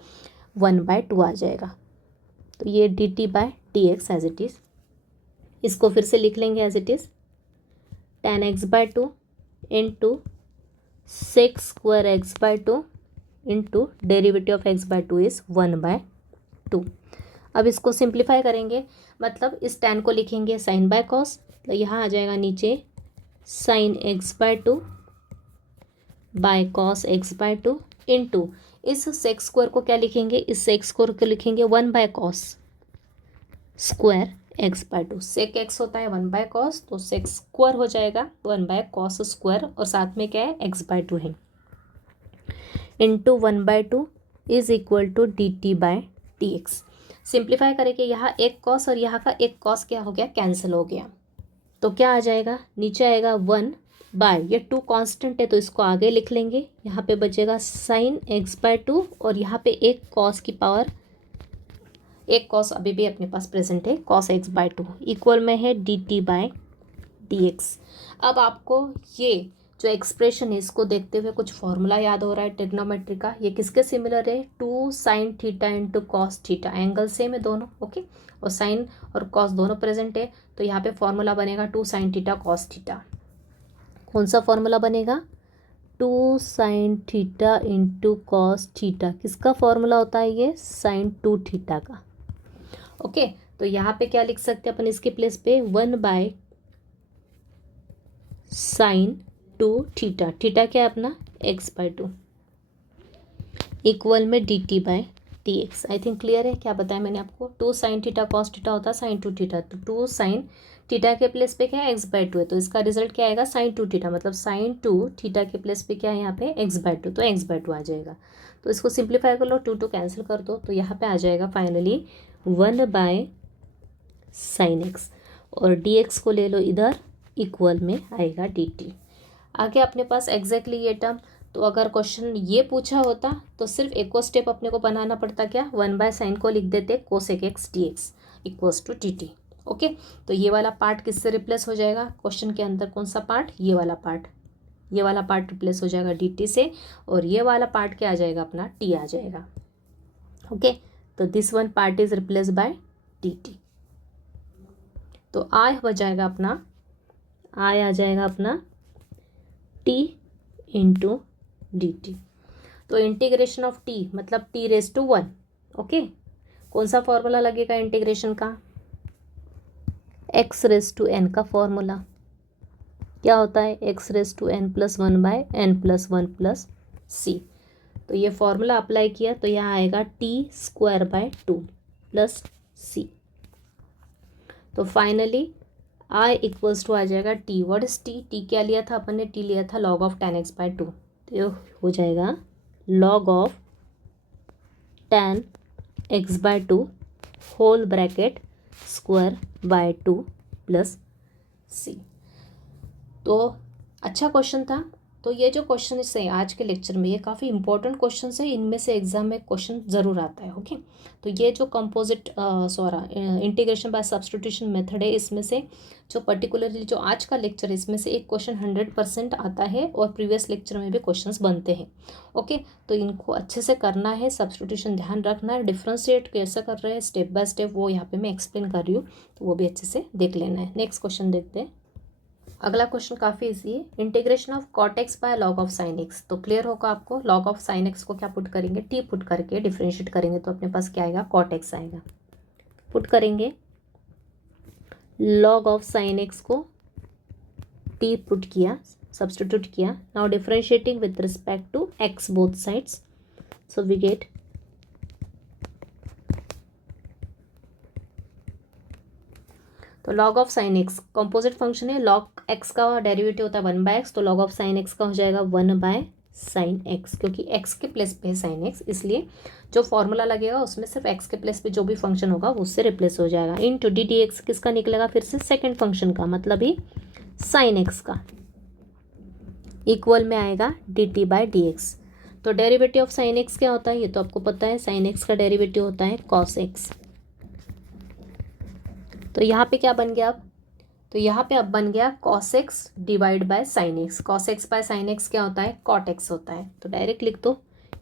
1/2 आ जाएगा। तो ये dt by dx as it is, इसको फिर से लिख लेंगे as it is tan x by 2 into sec square x by 2 into derivative of x by 2 is 1/2। अब इसको सिंप्लीफाई करेंगे, मतलब इस tan को लिखेंगे साइन बाय कॉस, तो यहाँ आ जाएगा नीचे sine x by 2 by cos x by 2 into इस सेक स्क्वायर को क्या लिखेंगे, इस सेक स्क्वायर को लिखेंगे 1/cos square x by 2। Sec x होता है 1/cos, तो सेक स्क्वायर हो जाएगा 1/cos स्क्वायर, और साथ में क्या है x बाय 2 है, into 1/2 is equal to dt by dx। Simplify करेंगे, यहाँ एक कॉस और यहाँ का एक कॉस क्या हो गया, कैंसिल हो गया। तो क्या आ जाएगा, नीचे आएगा 1 बाय, ये 2 कांस्टेंट है तो इसको आगे लिख लेंगे, यहाँ पे बचेगा साइन x बाय 2, और यहाँ पे एक कॉस की पावर, एक कॉस अभी भी अपने पास प्रेजेंट है, cos x बाय 2 इक्वल में है dt बाय dx। अब आपको ये जो एक्सप्रेशन है इसको देखते हुए कुछ फॉर्मूला याद हो रहा है ट्रिग्नोमेट्री का, ये किसके सिमिलर है, 2 sin theta into cos theta, angle same है दोनों, ओके, और साइन और कॉस दोनों प्रेजेंट है, तो यहाँ पे फॉर्मूला बनेगा 2 sin थीटा कॉस थीटा। कौन सा फॉर्मूला बनेगा, 2 sin theta into cos theta, किसका फॉर्मूला होता है ये, sin 2 थीटा का। ओके, तो यहाँ पे क्या लिख सकते हैं अपन इसके प्लेस पे 1/sin 2 थीटा, थीटा क्या है अपना x बाय 2 इक्वल में dt by dx। I think clear है, क्या बताया मैंने आपको, 2 sin थीटा कॉस थीटा होता है sin 2 थीटा, तो 2 sin थीटा के प्लेस पे क्या है x बाय 2 है, तो इसका रिजल्ट क्या आएगा sin 2 थीटा, मतलब sin 2 थीटा के प्लेस पे क्या है यहाँ पे x बाय 2, तो x बाय 2 आ जाएगा। तो इसको सिंप्लीफाई कर लो, 2 कैंसिल कर दो, तो यहाँ पे आ जाएगा फाइनली 1/sin x, और dx को ले लो इधर, इक्वल में आएगा dt। आगे अपने पास एग्जैक्टली ये टर्म, तो अगर क्वेश्चन ये पूछा होता तो सिर्फ एक और स्टेप अपने को बनाना पड़ता, क्या 1/sin को लिख देते cosec x dx equals to dt। Okay, तो ये वाला पार्ट किससे रिप्लेस हो जाएगा, क्वेश्चन के अंदर कौन सा पार्ट, ये वाला पार्ट, ये वाला पार्ट रिप्लेस हो जाएगा dt से, और ये वाला पार्ट क्या आ जाएगा अपना t आ जाएगा। ओके, तो this one part is replace by dt, तो आई हो जाएगा अपना, आई आ जाएगा अपना t इंटू dt। तो इंटीग्रेशन ऑफ t मतलब t⁻1। ओके, कौन सा फॉर्मूला लगेगा इंटीग्रेशन का, x⁻n का फॉर्मूला क्या होता है, x⁻n + 1/n+1 + c। तो ये फॉर्मूला अप्लाई किया तो यहाँ आएगा t² + c। तो फाइनली i इक्वल्स टू आ जाएगा t, व्हाट इज t क्या लिया था अपन ने, t लिया था log of tan x by 2, तो ये हो जाएगा log of tan x by 2 whole bracket square by 2 + c. तो अच्छा क्वेश्चन था। तो ये जो क्वेश्चन है आज के लेक्चर में, ये काफ़ी इंपॉर्टेंट क्वेश्चन है, इनमें से एग्जाम में क्वेश्चन ज़रूर आता है। ओके, तो ये जो composite integration by substitution method है, इसमें से जो पर्टिकुलरली जो आज का लेक्चर है, इसमें से एक क्वेश्चन 100% आता है और प्रीवियस लेक्चर में भी क्वेश्चंस बनते हैं। ओके, तो इनको अच्छे से करना है, सब्स्टिट्यूशन ध्यान रखना है, डिफ्रेंशिएट कैसे कर रहे हैं स्टेप बाय स्टेप वो यहाँ पे मैं एक्सप्लेन कर रही हूँ, तो वो भी अच्छे से देख लेना है। नेक्स्ट क्वेश्चन देखते हैं। अगला क्वेश्चन काफ़ी इजी है। Integration of cot x by log of sine x. तो क्लियर होगा आपको, लॉग ऑफ साइन एक्स को क्या पुट करेंगे, टी पुट करके डिफ्रेंशिएट करेंगे तो अपने पास क्या आएगा, कॉट एक्स आएगा। पुट करेंगे लॉग ऑफ साइन एक्स को टी पुट किया, सब्स्टिट्यूट किया। Now differentiating with respect to x both sides, so we get तो log of sine x composite function है, लॉग एक्स का डेरिवेटिव होता है 1/x, तो लॉग ऑफ साइन एक्स का हो जाएगा 1/sin x, क्योंकि x के प्लेस पे है साइन एक्स, इसलिए जो फॉर्मूला लगेगा उसमें सिर्फ x के प्लेस पे जो भी फंक्शन होगा वो उससे रिप्लेस हो जाएगा। इनटू डी डी एक्स किसका निकलेगा, फिर से सेकेंड फंक्शन का, मतलब ही साइन एक्स का, इक्वल में आएगा d t by d x. तो डेरिवेटिव ऑफ साइन एक्स क्या होता है, ये तो आपको पता है, साइन एक्स का डेरिवेटिव होता है कॉस एक्स। तो यहाँ पे क्या बन गया अब, तो यहाँ पे अब बन गया cos x divide by sine x. Cos x by sine x क्या होता है, कॉट एक्स होता है, तो डायरेक्ट लिख दो,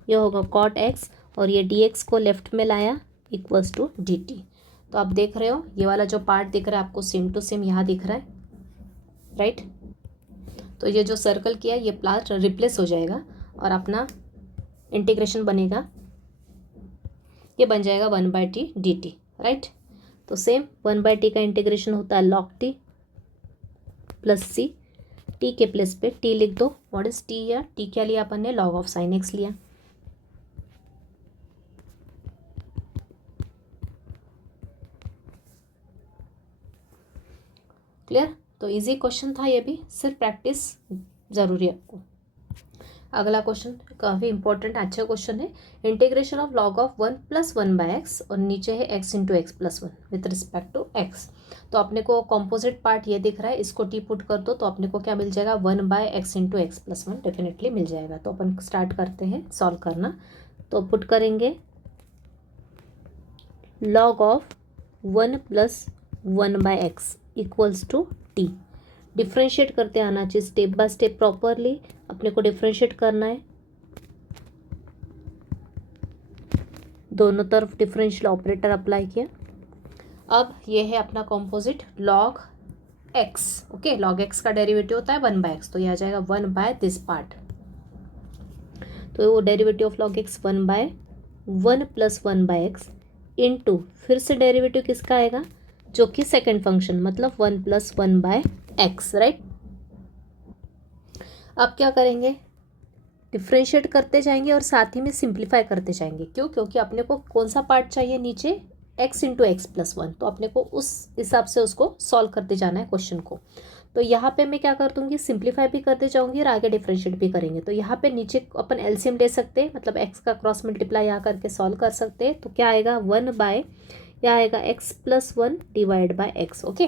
ये होगा कॉट एक्स, और ये डी एक्स को लेफ्ट में लाया इक्वल्स टू डी टी। तो आप देख रहे हो ये वाला जो पार्ट दिख रहा है आपको सेम टू सेम यहाँ दिख रहा है, राइट। तो ये जो सर्कल किया ये प्लाट रिप्लेस हो जाएगा और अपना इंटीग्रेशन बनेगा, ये बन जाएगा 1/t dt, राइट। तो सेम 1/t का इंटीग्रेशन होता है log t प्लस सी, टी के प्लेस पे टी लिख दो, व्हाट इज टी, या टी क्या लिया अपन ने, log ऑफ साइन एक्स लिया। क्लियर। तो इजी क्वेश्चन था ये भी, सिर्फ प्रैक्टिस ज़रूरी है आपको। अगला क्वेश्चन काफ़ी इंपॉर्टेंट अच्छा क्वेश्चन है। Integration of log of 1 + 1/x, और नीचे है x × x + 1 with respect to x। तो अपने को कॉम्पोजिट पार्ट ये दिख रहा है, इसको टी पुट कर दो तो अपने को क्या मिल जाएगा, 1/x × x + 1 डेफिनेटली मिल जाएगा। तो अपन स्टार्ट करते हैं सॉल्व करना। तो पुट करेंगे log of 1 + 1/x equals to t. Differentiate करते आना चाहिए स्टेप बाय स्टेप, प्रॉपरली अपने को डिफ्रेंशिएट करना है, दोनों तरफ डिफरेंशियल ऑपरेटर अप्लाई किया। अब ये है अपना composite log x. Okay, log x का डेरिवेटिव होता है 1/x, तो ये आ जाएगा 1/this पार्ट। तो वो derivative of log x 1/1 + 1/x into, फिर से डेरिवेटिव किसका आएगा, जो कि सेकेंड फंक्शन, मतलब 1 + 1/x, राइट। अब क्या करेंगे, डिफ्रेंशिएट करते जाएंगे और साथ ही में सिंप्लीफाई करते जाएंगे। क्यों, क्योंकि अपने को कौन सा पार्ट चाहिए नीचे, x × x + 1, तो अपने को उस हिसाब से उसको सॉल्व करते जाना है क्वेश्चन को। तो यहाँ पे मैं क्या कर दूंगी, सिंप्लीफाई भी करते जाऊंगी और आगे डिफ्रेंशिएट भी करेंगे। तो यहाँ पे नीचे अपन एलसीएम ले सकते हैं, मतलब x का क्रॉस मल्टीप्लाई यहाँ करके सॉल्व कर सकते हैं। तो क्या आएगा, 1/, या आएगा x + 1 / x। ओके,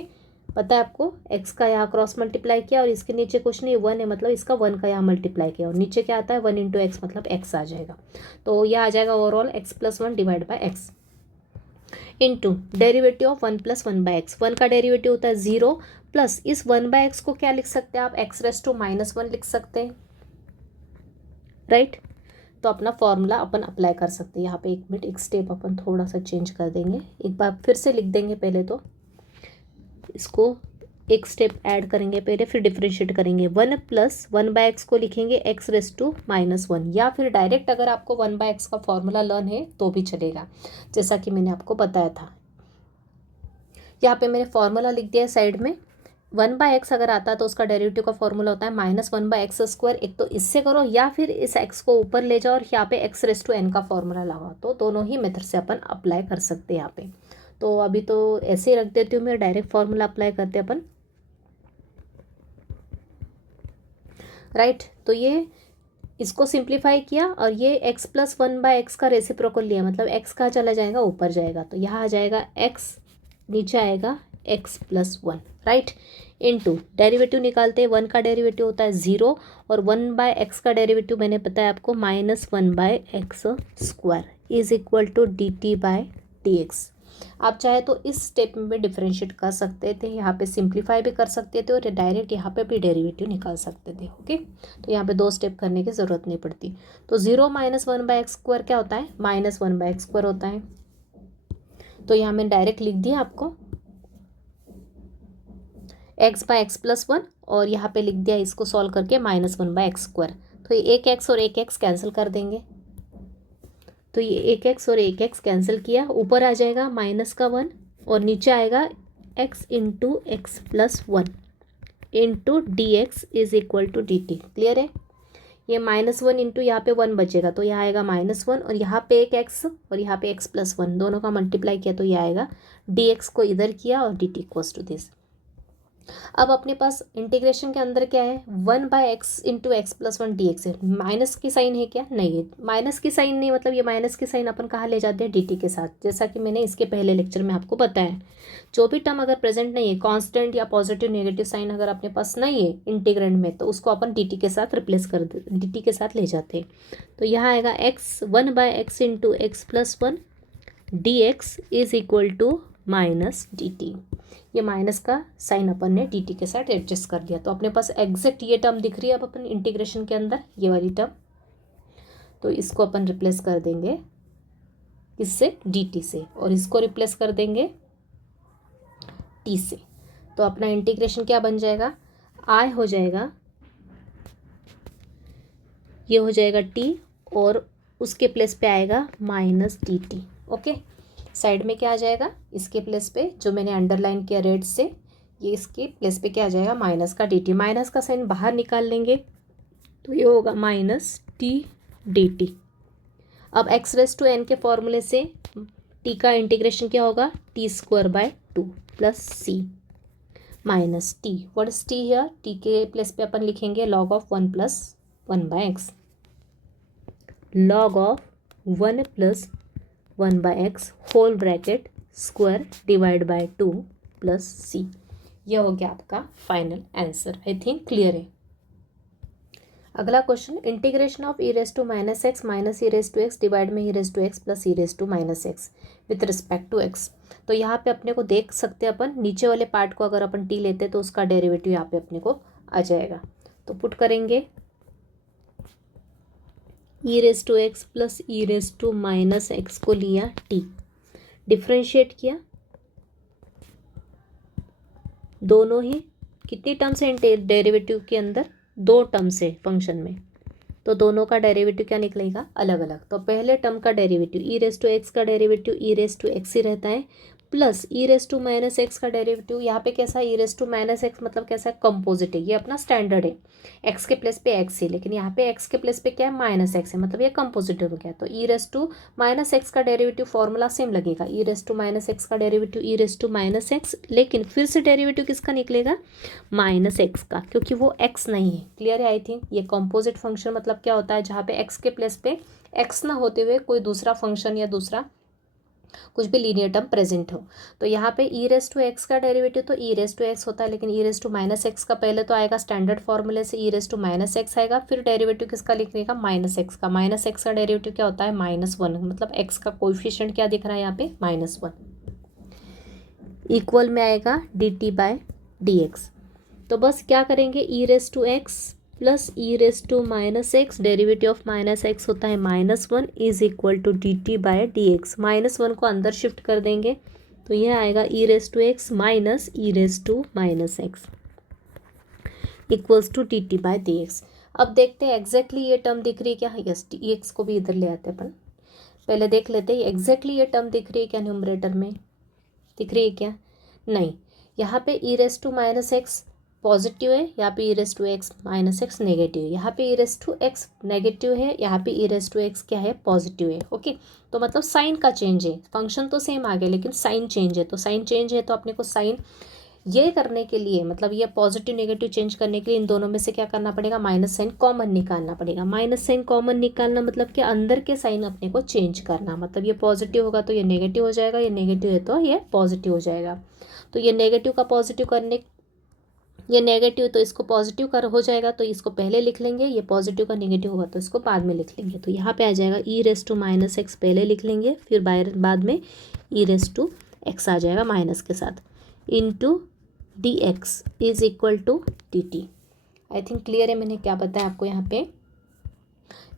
पता है आपको, x का यहाँ क्रॉस मल्टीप्लाई किया और इसके नीचे कुछ नहीं, 1 है, मतलब इसका 1 का यहाँ मल्टीप्लाई किया, और नीचे क्या आता है 1 × x, मतलब x आ जाएगा। तो यह आ जाएगा overall x + 1 / x into derivative of 1 + 1/x। 1 का डेरिवेटिव होता है 0, प्लस इस 1/x को क्या लिख सकते हैं आप, x⁻⁻1 लिख सकते हैं, राइट। तो अपना फॉर्मूला अपन अप्लाई कर सकते हैं। यहाँ पे एक मिनट, एक स्टेप अपन थोड़ा सा चेंज कर देंगे, एक बार फिर से लिख देंगे। पहले तो इसको एक स्टेप ऐड करेंगे पहले, फिर डिफ्रेंशिएट करेंगे। 1 + 1/x को लिखेंगे x⁻⁻1, या फिर डायरेक्ट अगर आपको 1/x का फॉर्मूला लर्न है तो भी चलेगा, जैसा कि मैंने आपको बताया था। यहाँ पे मैंने फॉर्मूला लिख दिया है साइड में। 1/x अगर आता तो उसका डेरिवेटिव का फॉर्मूला होता है -1/x²। एक तो इससे करो, या फिर इस x को ऊपर ले जाओ और यहाँ पे x⁻n का फॉर्मूला लगाओ। तो दोनों ही मेथड से अपन अप्लाई कर सकते हैं यहाँ पे। तो अभी तो ऐसे ही रख देती हूँ मैं, डायरेक्ट फॉर्मूला अप्लाई करते अपन, राइट। तो ये इसको सिंप्लीफाई किया और ये x + 1/x का रेसिप्रोकल लिया, मतलब x कहाँ चला जाएगा, ऊपर जाएगा। तो यहाँ आ जाएगा x, नीचे आएगा x + 1, राइट। इनटू डेरिवेटिव निकालते हैं, 1 का डेरिवेटिव होता है 0 और 1/x का डेरिवेटिव मैंने बताया आपको -1/x² is equal to dt/dx। आप चाहे तो इस स्टेप में डिफरेंशिएट कर सकते थे, यहाँ पे सिंप्लीफाई भी कर सकते थे और डायरेक्ट यहाँ पे भी डेरिवेटिव निकाल सकते थे। ओके, तो यहाँ पे 2 स्टेप करने की ज़रूरत नहीं पड़ती। तो 0 - 1/x² क्या होता है, -1/x² होता है। तो यहाँ मैंने डायरेक्ट लिख दिया आपको x/x+1 और यहाँ पे लिख दिया इसको सॉल्व करके -1/x²। तो ये एक x और एक x कैंसिल कर देंगे, तो ये एक x और एक x कैंसिल किया, ऊपर आ जाएगा -1 और नीचे आएगा x × x+1 into dx is equal to dt। Clear है? ये -1 इंटू यहाँ पे 1 बचेगा, तो यहाँ आएगा -1 और यहाँ पे एक x और यहाँ पे x+1 दोनों का मल्टीप्लाई किया तो ये आएगा, dx को इधर किया और dt इक्वल्स टू दिस। अब अपने पास इंटीग्रेशन के अंदर क्या है, 1/x × x+1 dx है। माइनस की साइन है क्या? नहीं है, माइनस की साइन नहीं, मतलब ये माइनस की साइन अपन कहाँ ले जाते हैं, dt के साथ, जैसा कि मैंने इसके पहले लेक्चर में आपको बताया। जो भी टर्म अगर प्रेजेंट नहीं है, कांस्टेंट या पॉजिटिव नेगेटिव साइन अगर अपने पास नहीं है इंटीग्रेंड में, तो उसको अपन dt के साथ रिप्लेस कर दे, dt के साथ ले जाते हैं। तो यहाँ आएगा 1/x × x+1 dx is equal to -dt। ये माइनस का साइन अपन ने dt के साथ एडजस्ट कर दिया, तो अपने पास एग्जैक्ट ये टर्म दिख रही है अब अपन इंटीग्रेशन के अंदर, ये वाली टर्म। तो इसको अपन रिप्लेस कर देंगे इससे, dt से, और इसको रिप्लेस कर देंगे t से। तो अपना इंटीग्रेशन क्या बन जाएगा, i हो जाएगा, ये हो जाएगा t और उसके प्लेस पे आएगा -dt। ओके, साइड में क्या आ जाएगा, इसके प्लेस पे जो मैंने अंडरलाइन किया रेड से, ये इसके प्लेस पे क्या आ जाएगा, माइनस का dt। माइनस का साइन बाहर निकाल लेंगे तो ये होगा -t dt। अब x⁻n के फॉर्मूले से t का इंटीग्रेशन क्या होगा, t² plus c minus t। What is t here, t के प्लेस पे अपन लिखेंगे log of 1 + 1/x, log of 1 + 1/x whole bracket square divide by 2 plus c। यह हो गया आपका final answer. I think clear है। अगला question, integration of e⁻x - e⁻x divide में e⁻x plus e⁻x with respect to x। तो यहाँ पे अपने को देख सकते हैं अपन, नीचे वाले पार्ट को अगर अपन t लेते तो उसका डेरिवेटिव यहाँ पे अपने को आ जाएगा। तो पुट करेंगे e⁻x प्लस e⁻x को लिया t, डिफ्रेंशिएट किया, दोनों ही कितनी टर्म्स है डेरिवेटिव के अंदर, 2 टर्म्स है फंक्शन में, तो दोनों का डेरिवेटिव क्या निकलेगा, अलग अलग। तो पहले टर्म का डेरिवेटिव e⁻x का डेरिवेटिव e⁻x ही रहता है, प्लस e⁻x का डेरिवेटिव यहाँ पे कैसा, e⁻x मतलब कैसा है, कंपोजिट है, ये अपना स्टैंडर्ड है, x के प्लेस पे x है, लेकिन यहाँ पे x के प्लेस पे क्या है, -x है, मतलब ये कंपोजिट हो गया। तो e⁻x का डेरिवेटिव फॉर्मूला सेम लगेगा, e⁻x का डेरिवेटिव e⁻x, लेकिन फिर से डेरिवेटिव किसका निकलेगा, -x का, क्योंकि वो x नहीं है। क्लियर है? आई थिंक ये कंपोजिट फंक्शन मतलब क्या होता है, जहाँ पे x के प्लेस पे x ना होते हुए कोई दूसरा फंक्शन या दूसरा कुछ भी लीनियर टर्म प्रेजेंट हो। तो यहाँ पे e⁻x का डेरिवेटिव तो e⁻x होता है, लेकिन e⁻x का पहले तो आएगा स्टैंडर्ड फॉर्मूले से e⁻x आएगा, फिर डेरिवेटिव किसका लिखने का, -x का। -x का डेरिवेटिव क्या होता है, -1, मतलब x का कोएफिशिएंट क्या दिख रहा है यहाँ पे, -1, इक्वल में आएगा dt/dx। तो बस क्या करेंगे, e⁻x plus e⁻x, derivative of -x होता है -1 इज इक्वल टू dt/dx। -1 को अंदर शिफ्ट कर देंगे तो यह आएगा e⁻x minus e⁻x equals to dt/dx। अब देखते हैं एग्जैक्टली ये टर्म दिख रही है क्या, यस, dx को भी इधर ले आते हैं अपन, पहले देख लेते हैं एग्जैक्टली ये टर्म दिख रही है क्या, न्यूमरेटर में दिख रही है क्या, नहीं। यहाँ पे e⁻x पॉजिटिव है, यहाँ पे e⁻x नेगेटिव है, यहाँ पे e⁻x नेगेटिव है, यहाँ पे e⁻x क्या है, पॉजिटिव है। ओके, तो मतलब साइन का चेंज है, फंक्शन तो सेम आ गया लेकिन साइन चेंज है। तो साइन चेंज है तो अपने को साइन ये करने के लिए, मतलब ये पॉजिटिव नेगेटिव चेंज करने के लिए इन दोनों में से क्या करना पड़ेगा, माइनस साइन कॉमन निकालना पड़ेगा। माइनस साइन कॉमन निकालना मतलब कि अंदर के साइन अपने को चेंज करना, मतलब ये पॉजिटिव होगा तो ये नेगेटिव हो जाएगा, ये नेगेटिव है तो ये पॉजिटिव हो जाएगा। तो ये नेगेटिव का पॉजिटिव करने ये नेगेटिव तो इसको पॉजिटिव कर हो जाएगा, तो इसको पहले लिख लेंगे, ये पॉजिटिव का नेगेटिव होगा तो इसको बाद में लिख लेंगे। तो यहाँ पे आ जाएगा e raise to minus x पहले लिख लेंगे, फिर बाद में ई रेस टू एक्स आ जाएगा माइनस के साथ, into d x is equal to d t. I think clear है मैंने क्या बताया आपको। यहाँ पे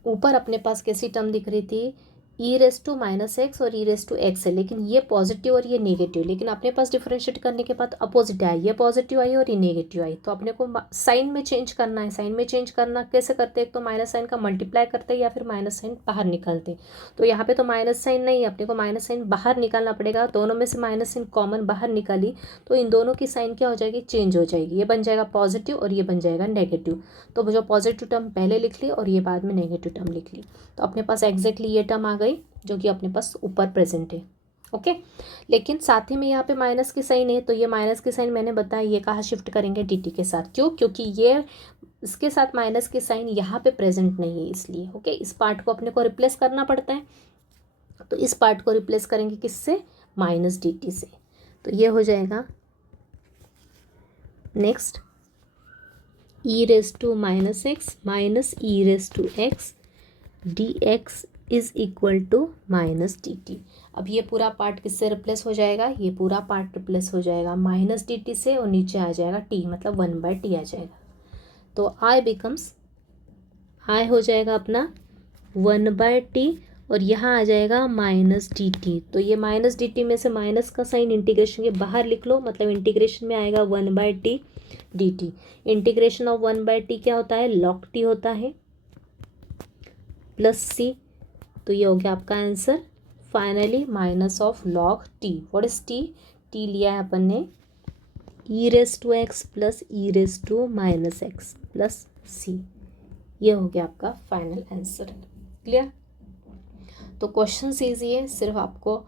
ऊपर अपने पास कैसी टर्म दिख रही थी, ई रेस टू माइनस एक्स और ई रेस टू एक्स है, लेकिन ये पॉजिटिव और ये नेगेटिव, लेकिन अपने पास डिफरेंशिएट करने के बाद अपोजिट आई, ये पॉजिटिव आई और ये नेगेटिव आई। तो अपने को साइन में चेंज करना है। साइन में चेंज करना कैसे करते हैं, एक तो माइनस साइन का मल्टीप्लाई करते हैं या फिर माइनस साइन बाहर निकालते हैं। तो यहाँ पे तो माइनस साइन नहीं है, अपने को माइनस साइन बाहर निकालना पड़ेगा। दोनों में से माइनस साइन कॉमन बाहर निकाली तो इन दोनों की साइन क्या हो जाएगी, चेंज हो जाएगी। ये बन जाएगा पॉजिटिव और ये बन जाएगा नेगेटिव। तो जो पॉजिटिव टर्म पहले लिख ली और ये बाद में नेगेटिव टर्म लिख ली, तो अपने पास एग्जैक्टली ये टर्म आ गई जो कि अपने पास ऊपर प्रेजेंट है। ओके, लेकिन साथ ही में यहाँ पे माइनस की साइन है, तो ये माइनस की साइन मैंने बताया ये कहाँ शिफ्ट करेंगे, डी टी के साथ। क्यों, क्योंकि ये इसके साथ माइनस की साइन यहाँ पे प्रेजेंट नहीं है इसलिए। ओके, इस पार्ट को अपने को रिप्लेस करना पड़ता है, तो इस पार्ट को रिप्लेस करेंगे किससे, माइनस डी टी से। तो ये हो जाएगा next e raise to minus x minus e raise to x d x is equal to minus d t. अब ये पूरा पार्ट किससे रिप्लेस हो जाएगा, ये पूरा पार्ट रिप्लेस हो जाएगा माइनस डी टी से, और नीचे आ जाएगा टी, मतलब 1/t आ जाएगा। तो आई बिकम्स, आई हो जाएगा अपना 1/t और यहाँ आ जाएगा माइनस डी टी। तो ये माइनस डी टी में से माइनस का साइन इंटीग्रेशन के बाहर लिख लो, मतलब इंटीग्रेशन में आएगा 1/t D T. Integration of 1/t क्या होता है, लॉग टी होता है प्लस सी। तो ये हो गया आपका answer. Finally minus of log t, what is t, t लिया है अपन ने e raise to x plus e raise to minus x plus C. ये हो गया आपका फाइनल आंसर। क्लियर। तो क्वेश्चन ईजी है, सिर्फ आपको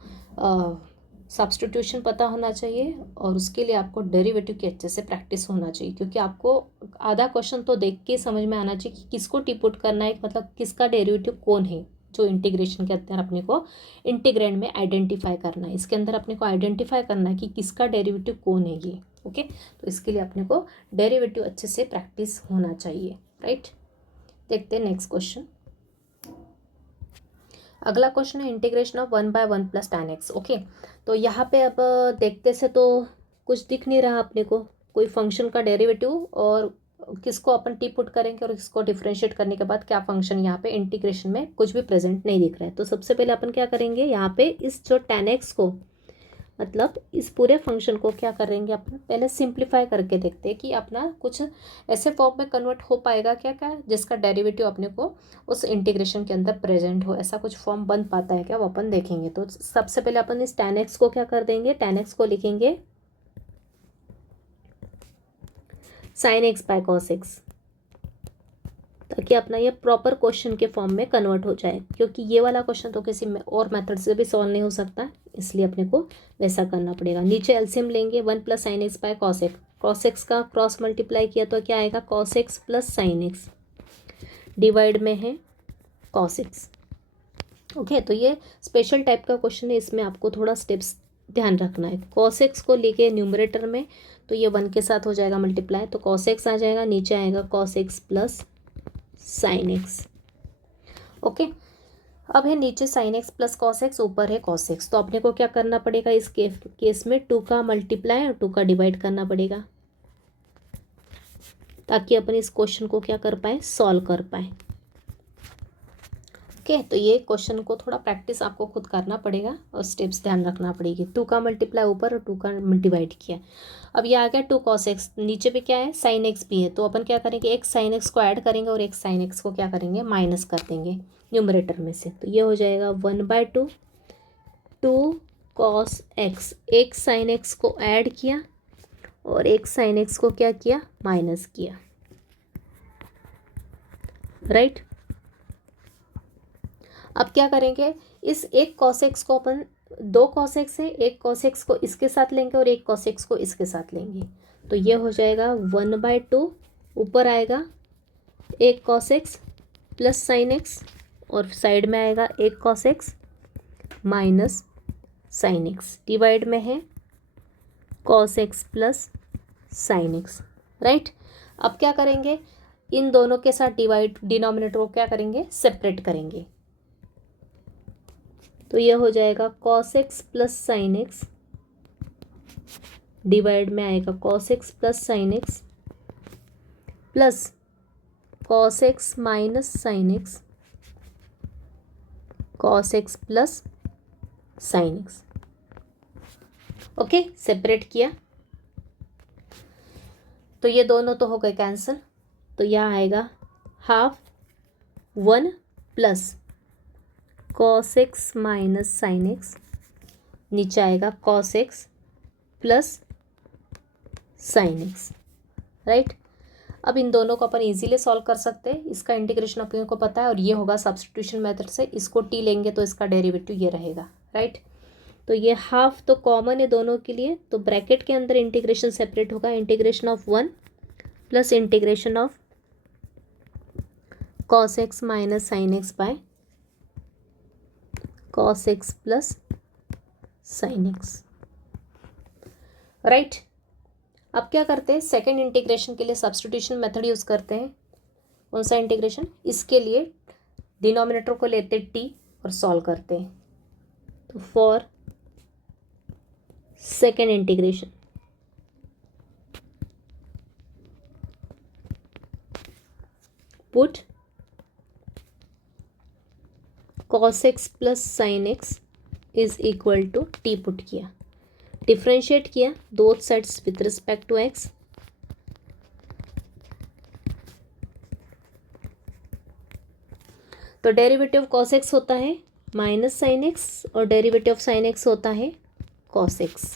सब्स्टिट्यूशन पता होना चाहिए और उसके लिए आपको डेरिवेटिव की अच्छे से प्रैक्टिस होना चाहिए, क्योंकि आपको आधा क्वेश्चन तो देख के समझ में आना चाहिए कि किसको टी पुट करना है, मतलब किसका डेरिवेटिव कौन है, जो इंटीग्रेशन के अंदर अपने को इंटीग्रेंड में आइडेंटिफाई करना है। इसके अंदर अपने को आइडेंटिफाई करना है कि किसका डेरिवेटिव कौन है ये। ओके, तो इसके लिए अपने को डेरिवेटिव अच्छे से प्रैक्टिस होना चाहिए, राइट। देखते हैं नेक्स्ट क्वेश्चन। अगला क्वेश्चन है integration of 1/1 plus tan x। Okay, तो यहाँ पे अब देखते से तो कुछ दिख नहीं रहा अपने को, कोई फंक्शन का डेरिवेटिव और किसको अपन टी पुट करेंगे और इसको डिफरेंशिएट करने के बाद क्या फंक्शन, यहाँ पे इंटीग्रेशन में कुछ भी प्रेजेंट नहीं दिख रहा है। तो सबसे पहले अपन क्या करेंगे, यहाँ पे इस जो tan x को, मतलब इस पूरे फंक्शन को क्या करेंगे अपन, पहले सिंप्लीफाई करके देखते हैं कि अपना कुछ ऐसे फॉर्म में कन्वर्ट हो पाएगा क्या क्या, जिसका डेरिवेटिव अपने को उस इंटीग्रेशन के अंदर प्रेजेंट हो, ऐसा कुछ फॉर्म बन पाता है क्या, वो अपन देखेंगे। तो सबसे पहले अपन इस tan x को क्या कर देंगे, tan x को लिखेंगे sin x by cos x, ताकि अपना ये प्रॉपर क्वेश्चन के फॉर्म में कन्वर्ट हो जाए, क्योंकि ये वाला क्वेश्चन तो किसी और मेथड से भी सॉल्व नहीं हो सकता, इसलिए अपने को वैसा करना पड़ेगा। नीचे एलसीएम लेंगे 1 plus sin x by cos x, cos x का क्रॉस मल्टीप्लाई किया तो क्या आएगा, cos x plus sin x, divide में है cos x। ओके, तो ये स्पेशल टाइप का क्वेश्चन है, इसमें आपको थोड़ा स्टेप्स ध्यान रखना है। cos x को लेके न्यूमरेटर में, तो ये 1 के साथ हो जाएगा मल्टीप्लाई, तो cos x आ जाएगा, नीचे आएगा cos x plus sin x। Okay, अब है नीचे sin x plus cos x, ऊपर है cos x। तो अपने को क्या करना पड़ेगा इस केस में, 2 का मल्टीप्लाई और 2 का डिवाइड करना पड़ेगा, ताकि अपन इस क्वेश्चन को क्या कर पाए, सॉल्व कर पाए। ओके, तो ये क्वेश्चन को थोड़ा प्रैक्टिस आपको खुद करना पड़ेगा और स्टेप्स ध्यान रखना पड़ेगी। 2 का मल्टीप्लाई ऊपर और 2 का डिवाइड किया। अब ये आ गया 2 cos x, नीचे पे क्या है sin x भी है, तो अपन क्या करेंगे, एक sin x को ऐड करेंगे और एक sin x को क्या करेंगे, माइनस कर देंगे न्यूमरेटर में से। तो ये हो जाएगा 1/2 2 cos x, एक sin x को ऐड किया और एक sin x को क्या किया, माइनस किया, राइट। अब क्या करेंगे, इस एक cos x को अपन 2 cos x है, एक cos x को इसके साथ लेंगे और एक cos x को इसके साथ लेंगे। तो ये हो जाएगा 1/2, ऊपर आएगा एक cos x plus sin x और साइड में आएगा एक cos x minus sin x, divide में है cos x plus sin x, right. अब क्या करेंगे, इन दोनों के साथ डिनोमिनेटर को क्या करेंगे, सेपरेट करेंगे। तो ये हो जाएगा cos x plus sine x, divide में आएगा cos x plus sine x plus cos x minus sine x, cos x plus sine x. Okay, separate किया तो ये दोनों तो हो गए कैंसिल। तो यहाँ आएगा half 1 plus cos x minus sine x, नीचे आएगा cos x plus sine x, right. अब इन दोनों को अपन इजीली सॉल्व कर सकते हैं, इसका इंटीग्रेशन अपन को पता है, और ये होगा सब्स्टिट्यूशन मेथड से। इसको t लेंगे तो इसका डेरिवेटिव ये रहेगा, राइट। तो ये हाफ तो कॉमन है दोनों के लिए, तो ब्रैकेट के अंदर इंटीग्रेशन सेपरेट होगा, integration of 1 plus integration of cos x minus sine x by cos x plus sine x, right. अब क्या करते हैं, सेकेंड इंटीग्रेशन के लिए सब्स्टिट्यूशन मेथड यूज़ करते हैं। कौन सा इंटीग्रेशन, इसके लिए डिनोमिनेटर को लेते हैं t और सॉल्व करते हैं। तो for second integration put cos x plus sine x is equal to t put किया, डिफ्रेंशिएट किया both sides with respect to x, तो डेरिवेटिव cos x होता है माइनस साइन एक्स और डेरिवेटिव साइन एक्स होता है cos x,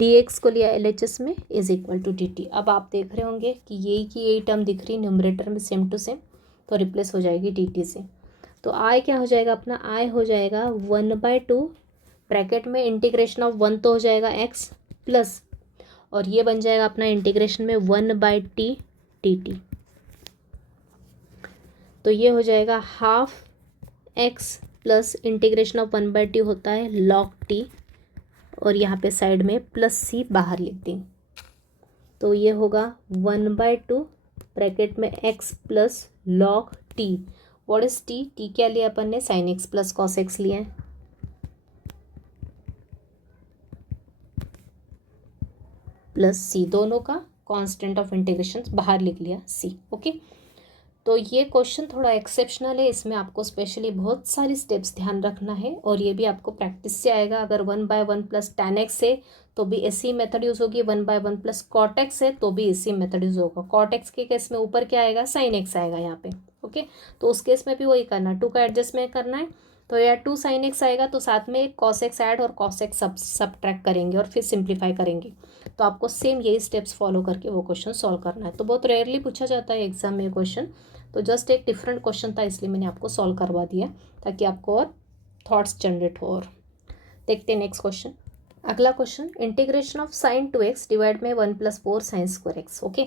dx को लिया LHS में इज इक्वल टू dt। अब आप देख रहे होंगे कि यही की यही टर्म दिख रही न्यूमरेटर में सेम टू सेम, तो रिप्लेस हो जाएगी dt से। तो i क्या हो जाएगा अपना, i हो जाएगा 1/2 ब्रैकेट में इंटीग्रेशन ऑफ 1 तो हो जाएगा x प्लस, और ये बन जाएगा अपना इंटीग्रेशन में 1/t dt। तो ये हो जाएगा half x plus integration of 1/t होता है log t, और यहाँ पे साइड में प्लस c बाहर लिख दें। तो ये होगा 1/2 ब्रैकेट में x plus log t। What is t, t क्या लिया अपन ने, sine x plus cos x लिया है, प्लस c, दोनों का कांस्टेंट ऑफ इंटीग्रेशन बाहर लिख लिया c। ओके, तो ये क्वेश्चन थोड़ा एक्सेप्शनल है, इसमें आपको स्पेशली बहुत सारी स्टेप्स ध्यान रखना है, और ये भी आपको प्रैक्टिस से आएगा। अगर 1/1 प्लस tan x है तो भी इसी मेथड यूज़ होगी, 1/1 प्लस cot x है तो भी इसी मेथड यूज़ होगा। cot x के केस में ऊपर क्या आएगा, sin x आएगा यहाँ पे। ओके, तो उस केस में भी वही करना, 2 का एडजस्टमेंट करना है, तो यार 2 sin x आएगा तो साथ में एक cos x ऐड और cos x सब्ट्रैक्ट करेंगे और फिर सिंप्लीफाई करेंगे। तो आपको सेम यही स्टेप्स फॉलो करके वो क्वेश्चन सॉल्व करना है। तो बहुत रेयरली पूछा जाता है एग्जाम में क्वेश्चन, तो जस्ट एक डिफरेंट क्वेश्चन था इसलिए मैंने आपको सॉल्व करवा दिया ताकि आपको और थॉट्स जनरेट हो। और देखते हैं नेक्स्ट क्वेश्चन। अगला question, integration of sin 2x divide में 1 + 4 sin स्क्वायर x। ओके,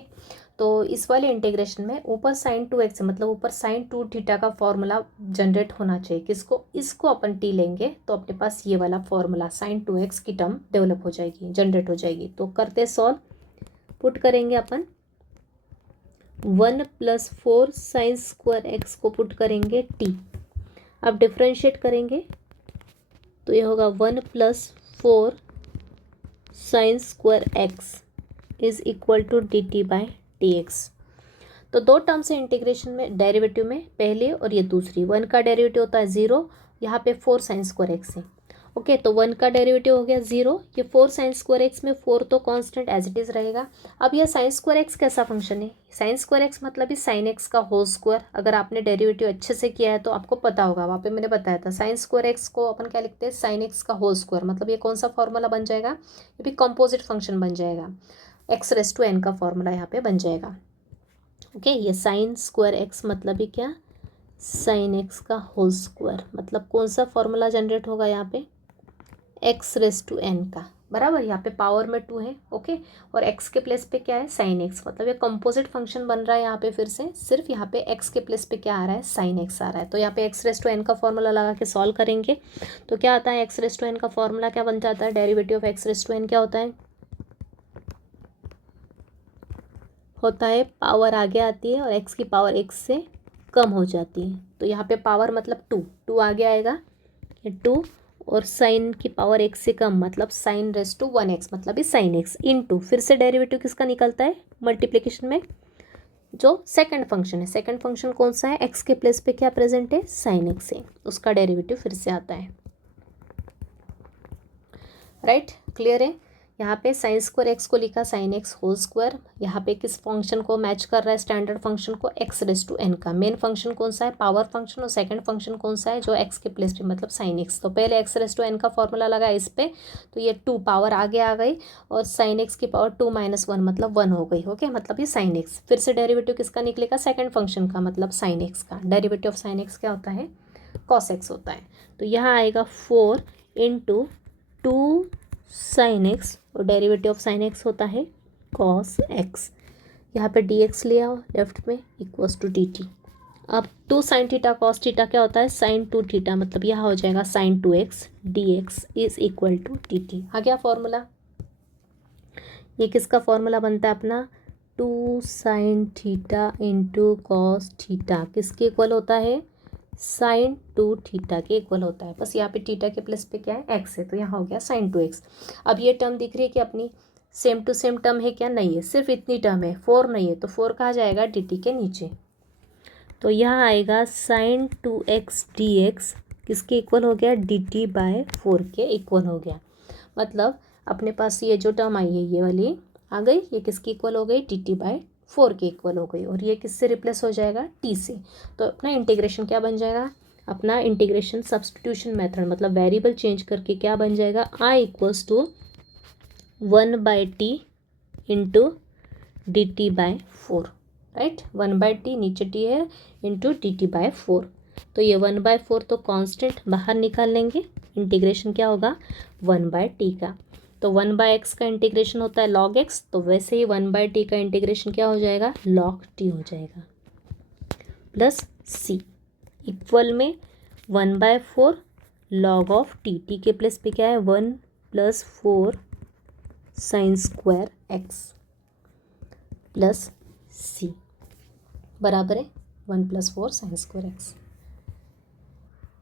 तो इस वाले इंटीग्रेशन में ऊपर sin 2x मतलब ऊपर sin 2θ का फॉर्मूला जनरेट होना चाहिए। किसको, इसको अपन t लेंगे तो अपने पास ये वाला फॉर्मूला sin 2x की टर्म डेवलप हो जाएगी, जनरेट हो जाएगी। तो करते सॉल्व, पुट करेंगे अपन 1 + 4 sin स्क्वायर x को पुट करेंगे t। अब डिफ्रेंशिएट करेंगे तो ये होगा 1 + 4 sin square x is equal to dt/dx। तो दो टर्म्स है इंटीग्रेशन में, डेरिवेटिव में पहले और ये दूसरी। 1 का डेरिवेटिव होता है 0, यहाँ पे 4 sin स्क्वायर x है। ओके, तो 1 का डेरिवेटिव हो गया 0, ये 4 sin स्क्वायर x में 4 तो कांस्टेंट एज इट इज़ रहेगा। अब यह sin स्क्वायर x कैसा फंक्शन है, sin स्क्वायर x मतलब ही sin x का होल स्क्वायर। अगर आपने डेरिवेटिव अच्छे से किया है तो आपको पता होगा, वहाँ पे मैंने बताया था sin स्क्वायर x को अपन क्या लिखते हैं, sin x का होल स्क्वायर। मतलब ये कौन सा फॉर्मूला बन जाएगा, ये भी कंपोजिट फंक्शन बन जाएगा, x⁻n का फॉर्मूला यहाँ पे बन जाएगा। ओके, ये sin स्क्वायर x मतलब ही क्या, sin x का होल स्क्वायर। मतलब कौन सा फॉर्मूला जनरेट होगा यहाँ पे, x⁻n का, बराबर। यहाँ पे पावर में 2 है। ओके, और x के प्लेस पे क्या है, sin x। मतलब ये कंपोजिट फंक्शन बन रहा है यहाँ पे फिर से, सिर्फ यहाँ पे x के प्लेस पे क्या आ रहा है, sin x आ रहा है। तो यहाँ पे x⁻n का फॉर्मूला लगा के सॉल्व करेंगे तो क्या आता है, x⁻n का फॉर्मूला क्या बन जाता है, डेरिवेटिव ऑफ x⁻n क्या होता है, होता है पावर आगे आती है और एक्स की पावर एक्स से कम हो जाती है। तो यहाँ पे पावर मतलब टू आगे आएगा, ये 2, और साइन की पावर एक्स से कम मतलब साइन रेस टू 1x मतलब ये साइन एक्स इनटू, फिर से डेरिवेटिव किसका निकलता है मल्टीप्लिकेशन में, जो सेकंड फंक्शन है। सेकंड फंक्शन कौन सा है, एक्स के प्लेस पे क्या प्रेजेंट है, साइन एक्स है, उसका डेरिवेटिव फिर से आता है। राइट, क्लियर है। यहाँ पे साइन स्क्वायर एक्स को लिखा साइन एक्स होल स्क्वायर, यहाँ पे किस फंक्शन को मैच कर रहा है, स्टैंडर्ड फंक्शन को, एक्स रेस टू एन का। मेन फंक्शन कौन सा है, पावर फंक्शन, और सेकंड फंक्शन कौन सा है, जो एक्स के प्लेस पे मतलब साइन एक्स। तो पहले एक्स रेस टू एन का फॉर्मूला लगा इस पे, तो ये 2 पावर आगे आ गई, और साइन एक्स की पावर 2 - 1 मतलब 1 हो गई। ओके, मतलब ये साइन एक्स। फिर से डेरिवेटिव किसका निकलेगा, सेकंड फंक्शन का मतलब साइन एक्स का। डेरिवेटिव ऑफ साइन एक्स क्या होता है, कॉस एक्स होता है। तो यहाँ आएगा 4 × 2 साइन एक्स, और डेरिवेटिव ऑफ साइन एक्स होता है कॉस एक्स। यहाँ पे डी एक्स ले आओ लेफ्ट में, इक्वल्स टू डी टी। अब 2 साइन थीटा कॉस थीटा क्या होता है, साइन 2 थीटा, मतलब यहाँ हो जाएगा sine 2x, d x is equal to d t. आ गया फॉर्मूला। ये किसका फॉर्मूला बनता है अपना, 2 sine theta into cos theta किसके इक्वल होता है, साइन 2 थीटा के इक्वल होता है। बस यहाँ पे थीटा के प्लेस पे क्या है, एक्स है, तो यहाँ हो गया साइन 2x। अब ये टर्म दिख रही है कि अपनी सेम टू सेम टर्म है क्या, नहीं है, सिर्फ इतनी टर्म है, 4 नहीं है, तो 4 कहाँ जाएगा, dt के नीचे। तो यहाँ आएगा साइन 2x dx किसके इक्वल हो गया, dt/4 के इक्वल हो गया। मतलब अपने पास ये जो टर्म आई है ये वाली आ गई, ये किसकी इक्वल हो गई, dt/4 के इक्वल हो गई, और ये किससे रिप्लेस हो जाएगा, t से। तो अपना इंटीग्रेशन क्या बन जाएगा, अपना इंटीग्रेशन सब्स्टिट्यूशन मेथड मतलब वेरिएबल चेंज करके क्या बन जाएगा, i equals to 1/t into dt/4। Right, 1/t नीचे t है इंटू dt/4। तो ये 1/4 तो कांस्टेंट बाहर निकाल लेंगे, इंटीग्रेशन क्या होगा 1/t का। तो 1/x का इंटीग्रेशन होता है log x, तो वैसे ही 1/t का इंटीग्रेशन क्या हो जाएगा, log t हो जाएगा, प्लस c इक्वल में 1/4 log ऑफ t के प्लेस पे क्या है 1 + 4 sine square x plus c बराबर है 1 + 4 साइन स्क्वायर x।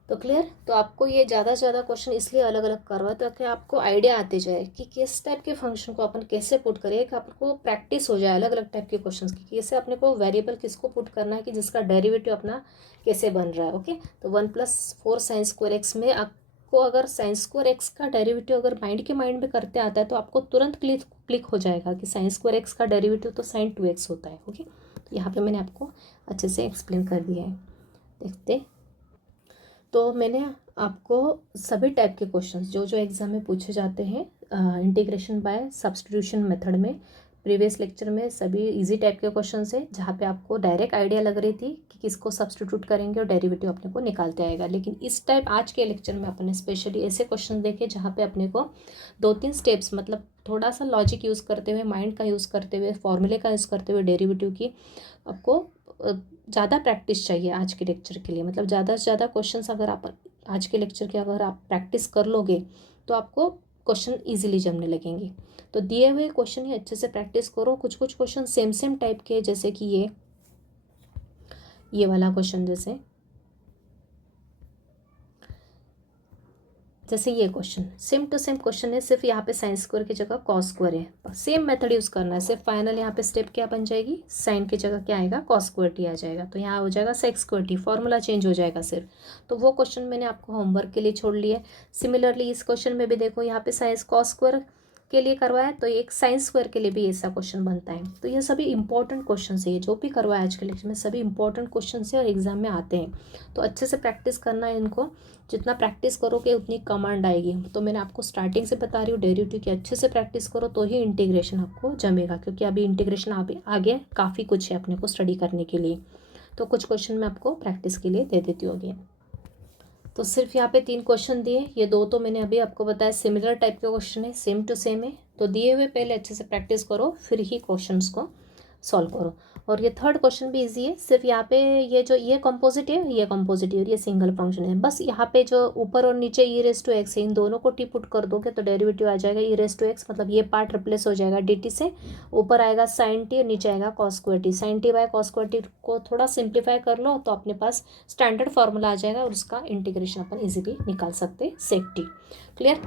तो क्लियर। तो आपको ये ज़्यादा से ज़्यादा क्वेश्चन इसलिए अलग अलग करवा ताकि आपको आइडिया आते जाए कि किस टाइप के फंक्शन को अपन कैसे पुट करें, कि आपको प्रैक्टिस हो जाए अलग अलग टाइप के क्वेश्चंस की, कैसे अपने को वेरिएबल किसको पुट करना है कि जिसका डेरिवेटिव अपना कैसे बन रहा है। ओके, तो 1 + 4 साइन स्क्वायर एक्स में आपको अगर साइन स्क्वायर एक्स का डेरिवेटिव अगर माइंड में करते आता है तो आपको तुरंत क्लिक हो जाएगा कि साइन स्क्वायर एक्स का डेरिवेटिव तो साइन 2x होता है। ओके, तो यहाँ पर मैंने आपको अच्छे से एक्सप्लेन कर दिया है। देखते, तो मैंने आपको सभी टाइप के क्वेश्चंस जो जो एग्ज़ाम में पूछे जाते हैं इंटीग्रेशन बाय सब्स्टिट्यूशन मेथड में, प्रीवियस लेक्चर में सभी इजी टाइप के क्वेश्चंस है जहाँ पे आपको डायरेक्ट आइडिया लग रही थी कि किसको सब्स्टिट्यूट करेंगे और डेरिवेटिव अपने को निकालते आएगा। लेकिन इस टाइप आज के लेक्चर में अपने स्पेशली ऐसे क्वेश्चन देखे जहाँ पे अपने को 2-3 स्टेप्स मतलब थोड़ा सा लॉजिक यूज़ करते हुए, माइंड का यूज़ करते हुए, फॉर्मूले का यूज़ करते हुए डेरिवेटिव की आपको ज़्यादा प्रैक्टिस चाहिए आज के लेक्चर के लिए। मतलब ज़्यादा से ज़्यादा क्वेश्चंस अगर आप आज के लेक्चर के अगर आप प्रैक्टिस कर लोगे तो आपको क्वेश्चन इजीली जमने लगेंगे। तो दिए हुए क्वेश्चन ही अच्छे से प्रैक्टिस करो। कुछ कुछ क्वेश्चन सेम टाइप के, जैसे कि ये वाला क्वेश्चन, जैसे ये question same to same question है, सिर्फ यहाँ पे साइन स्क्वायर की जगह कॉस स्क्वायर है। सेम मेथड यूज़ करना है, सिर्फ फाइनल यहाँ पे स्टेप क्या बन जाएगी, साइन की जगह क्या आएगा, कॉस स्क्वायर टी आ जाएगा। तो यहाँ हो जाएगा sec square t, formula change हो जाएगा सिर्फ। तो वो क्वेश्चन मैंने आपको होमवर्क के लिए छोड़ लिया है। सिमिलरली इस क्वेश्चन में भी देखो, यहाँ पे साइन कॉस स्क्वायर के लिए करवाया तो एक साइन स्क्वायर के लिए भी ऐसा क्वेश्चन बनता है। तो ये सभी इंपॉर्टेंट क्वेश्चन है, ये जो भी करवाया आज के लेक्चर में सभी इंपॉर्टेंट क्वेश्चन है और एग्जाम में आते हैं। तो अच्छे से प्रैक्टिस करना है इनको, जितना प्रैक्टिस करोगे उतनी कमांड आएगी। तो मैंने आपको स्टार्टिंग से बता रही हूँ डेरिवेटिव की अच्छे से प्रैक्टिस करो तो ही इंटीग्रेशन आपको जमेगा, क्योंकि अभी इंटीग्रेशन आगे काफ़ी कुछ है अपने को स्टडी करने के लिए। तो कुछ क्वेश्चन मैं आपको प्रैक्टिस के लिए दे देती होगी। तो सिर्फ यहाँ पे 3 क्वेश्चन दिए, ये 2 तो मैंने अभी आपको बताया सिमिलर टाइप के क्वेश्चन है, सेम टू सेम है। तो दिए हुए पहले अच्छे से प्रैक्टिस करो, फिर ही क्वेश्चंस को सॉल्व करो। और ये थर्ड क्वेश्चन भी इजी है, सिर्फ यहाँ पे ये जो ये कंपोजिट है, ये कंपोजिट है और ये सिंगल फंक्शन है, बस यहाँ पे जो ऊपर और नीचे ई रेस टू एक्स है, इन दोनों को टी पुट कर दोगे तो डेरिवेटिव आ जाएगा ई रेस टू एक्स, मतलब ये पार्ट रिप्लेस हो जाएगा डी टी से, ऊपर आएगा साइन टी और नीचे आएगा cos square t. Sine t by cos square t को थोड़ा सिंप्लीफाई कर लो तो अपने पास स्टैंडर्ड फार्मूला आ जाएगा और उसका इंटीग्रेशन अपन इजीली निकाल सकते हैं, सेक टी। क्लियर?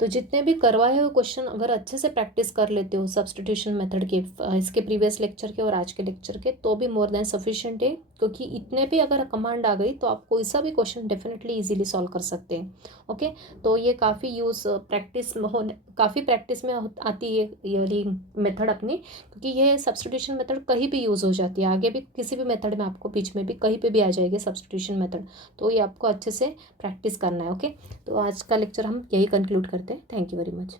तो जितने भी करवाए हुए क्वेश्चन अगर अच्छे से प्रैक्टिस कर लेते हो सब्स्टिट्यूशन मेथड के, इसके प्रीवियस लेक्चर के और आज के लेक्चर के, तो भी मोर देन सफिशिएंट है, क्योंकि इतने भी अगर कमांड आ गई तो आप कोई सा भी क्वेश्चन डेफिनेटली इजीली सॉल्व कर सकते हैं। ओके, तो ये काफ़ी यूज़ प्रैक्टिस होने, काफ़ी प्रैक्टिस में आती है ये वाली मेथड अपनी, क्योंकि ये सब्स्टिट्यूशन मेथड कहीं भी यूज़ हो जाती है, आगे भी किसी भी मेथड में आपको बीच में भी कहीं पे भी आ जाएगी सब्स्टिट्यूशन मेथड, तो ये आपको अच्छे से प्रैक्टिस करना है। ओके, तो आज का लेक्चर हम यही कंक्लूड करते हैं। Thank you very much.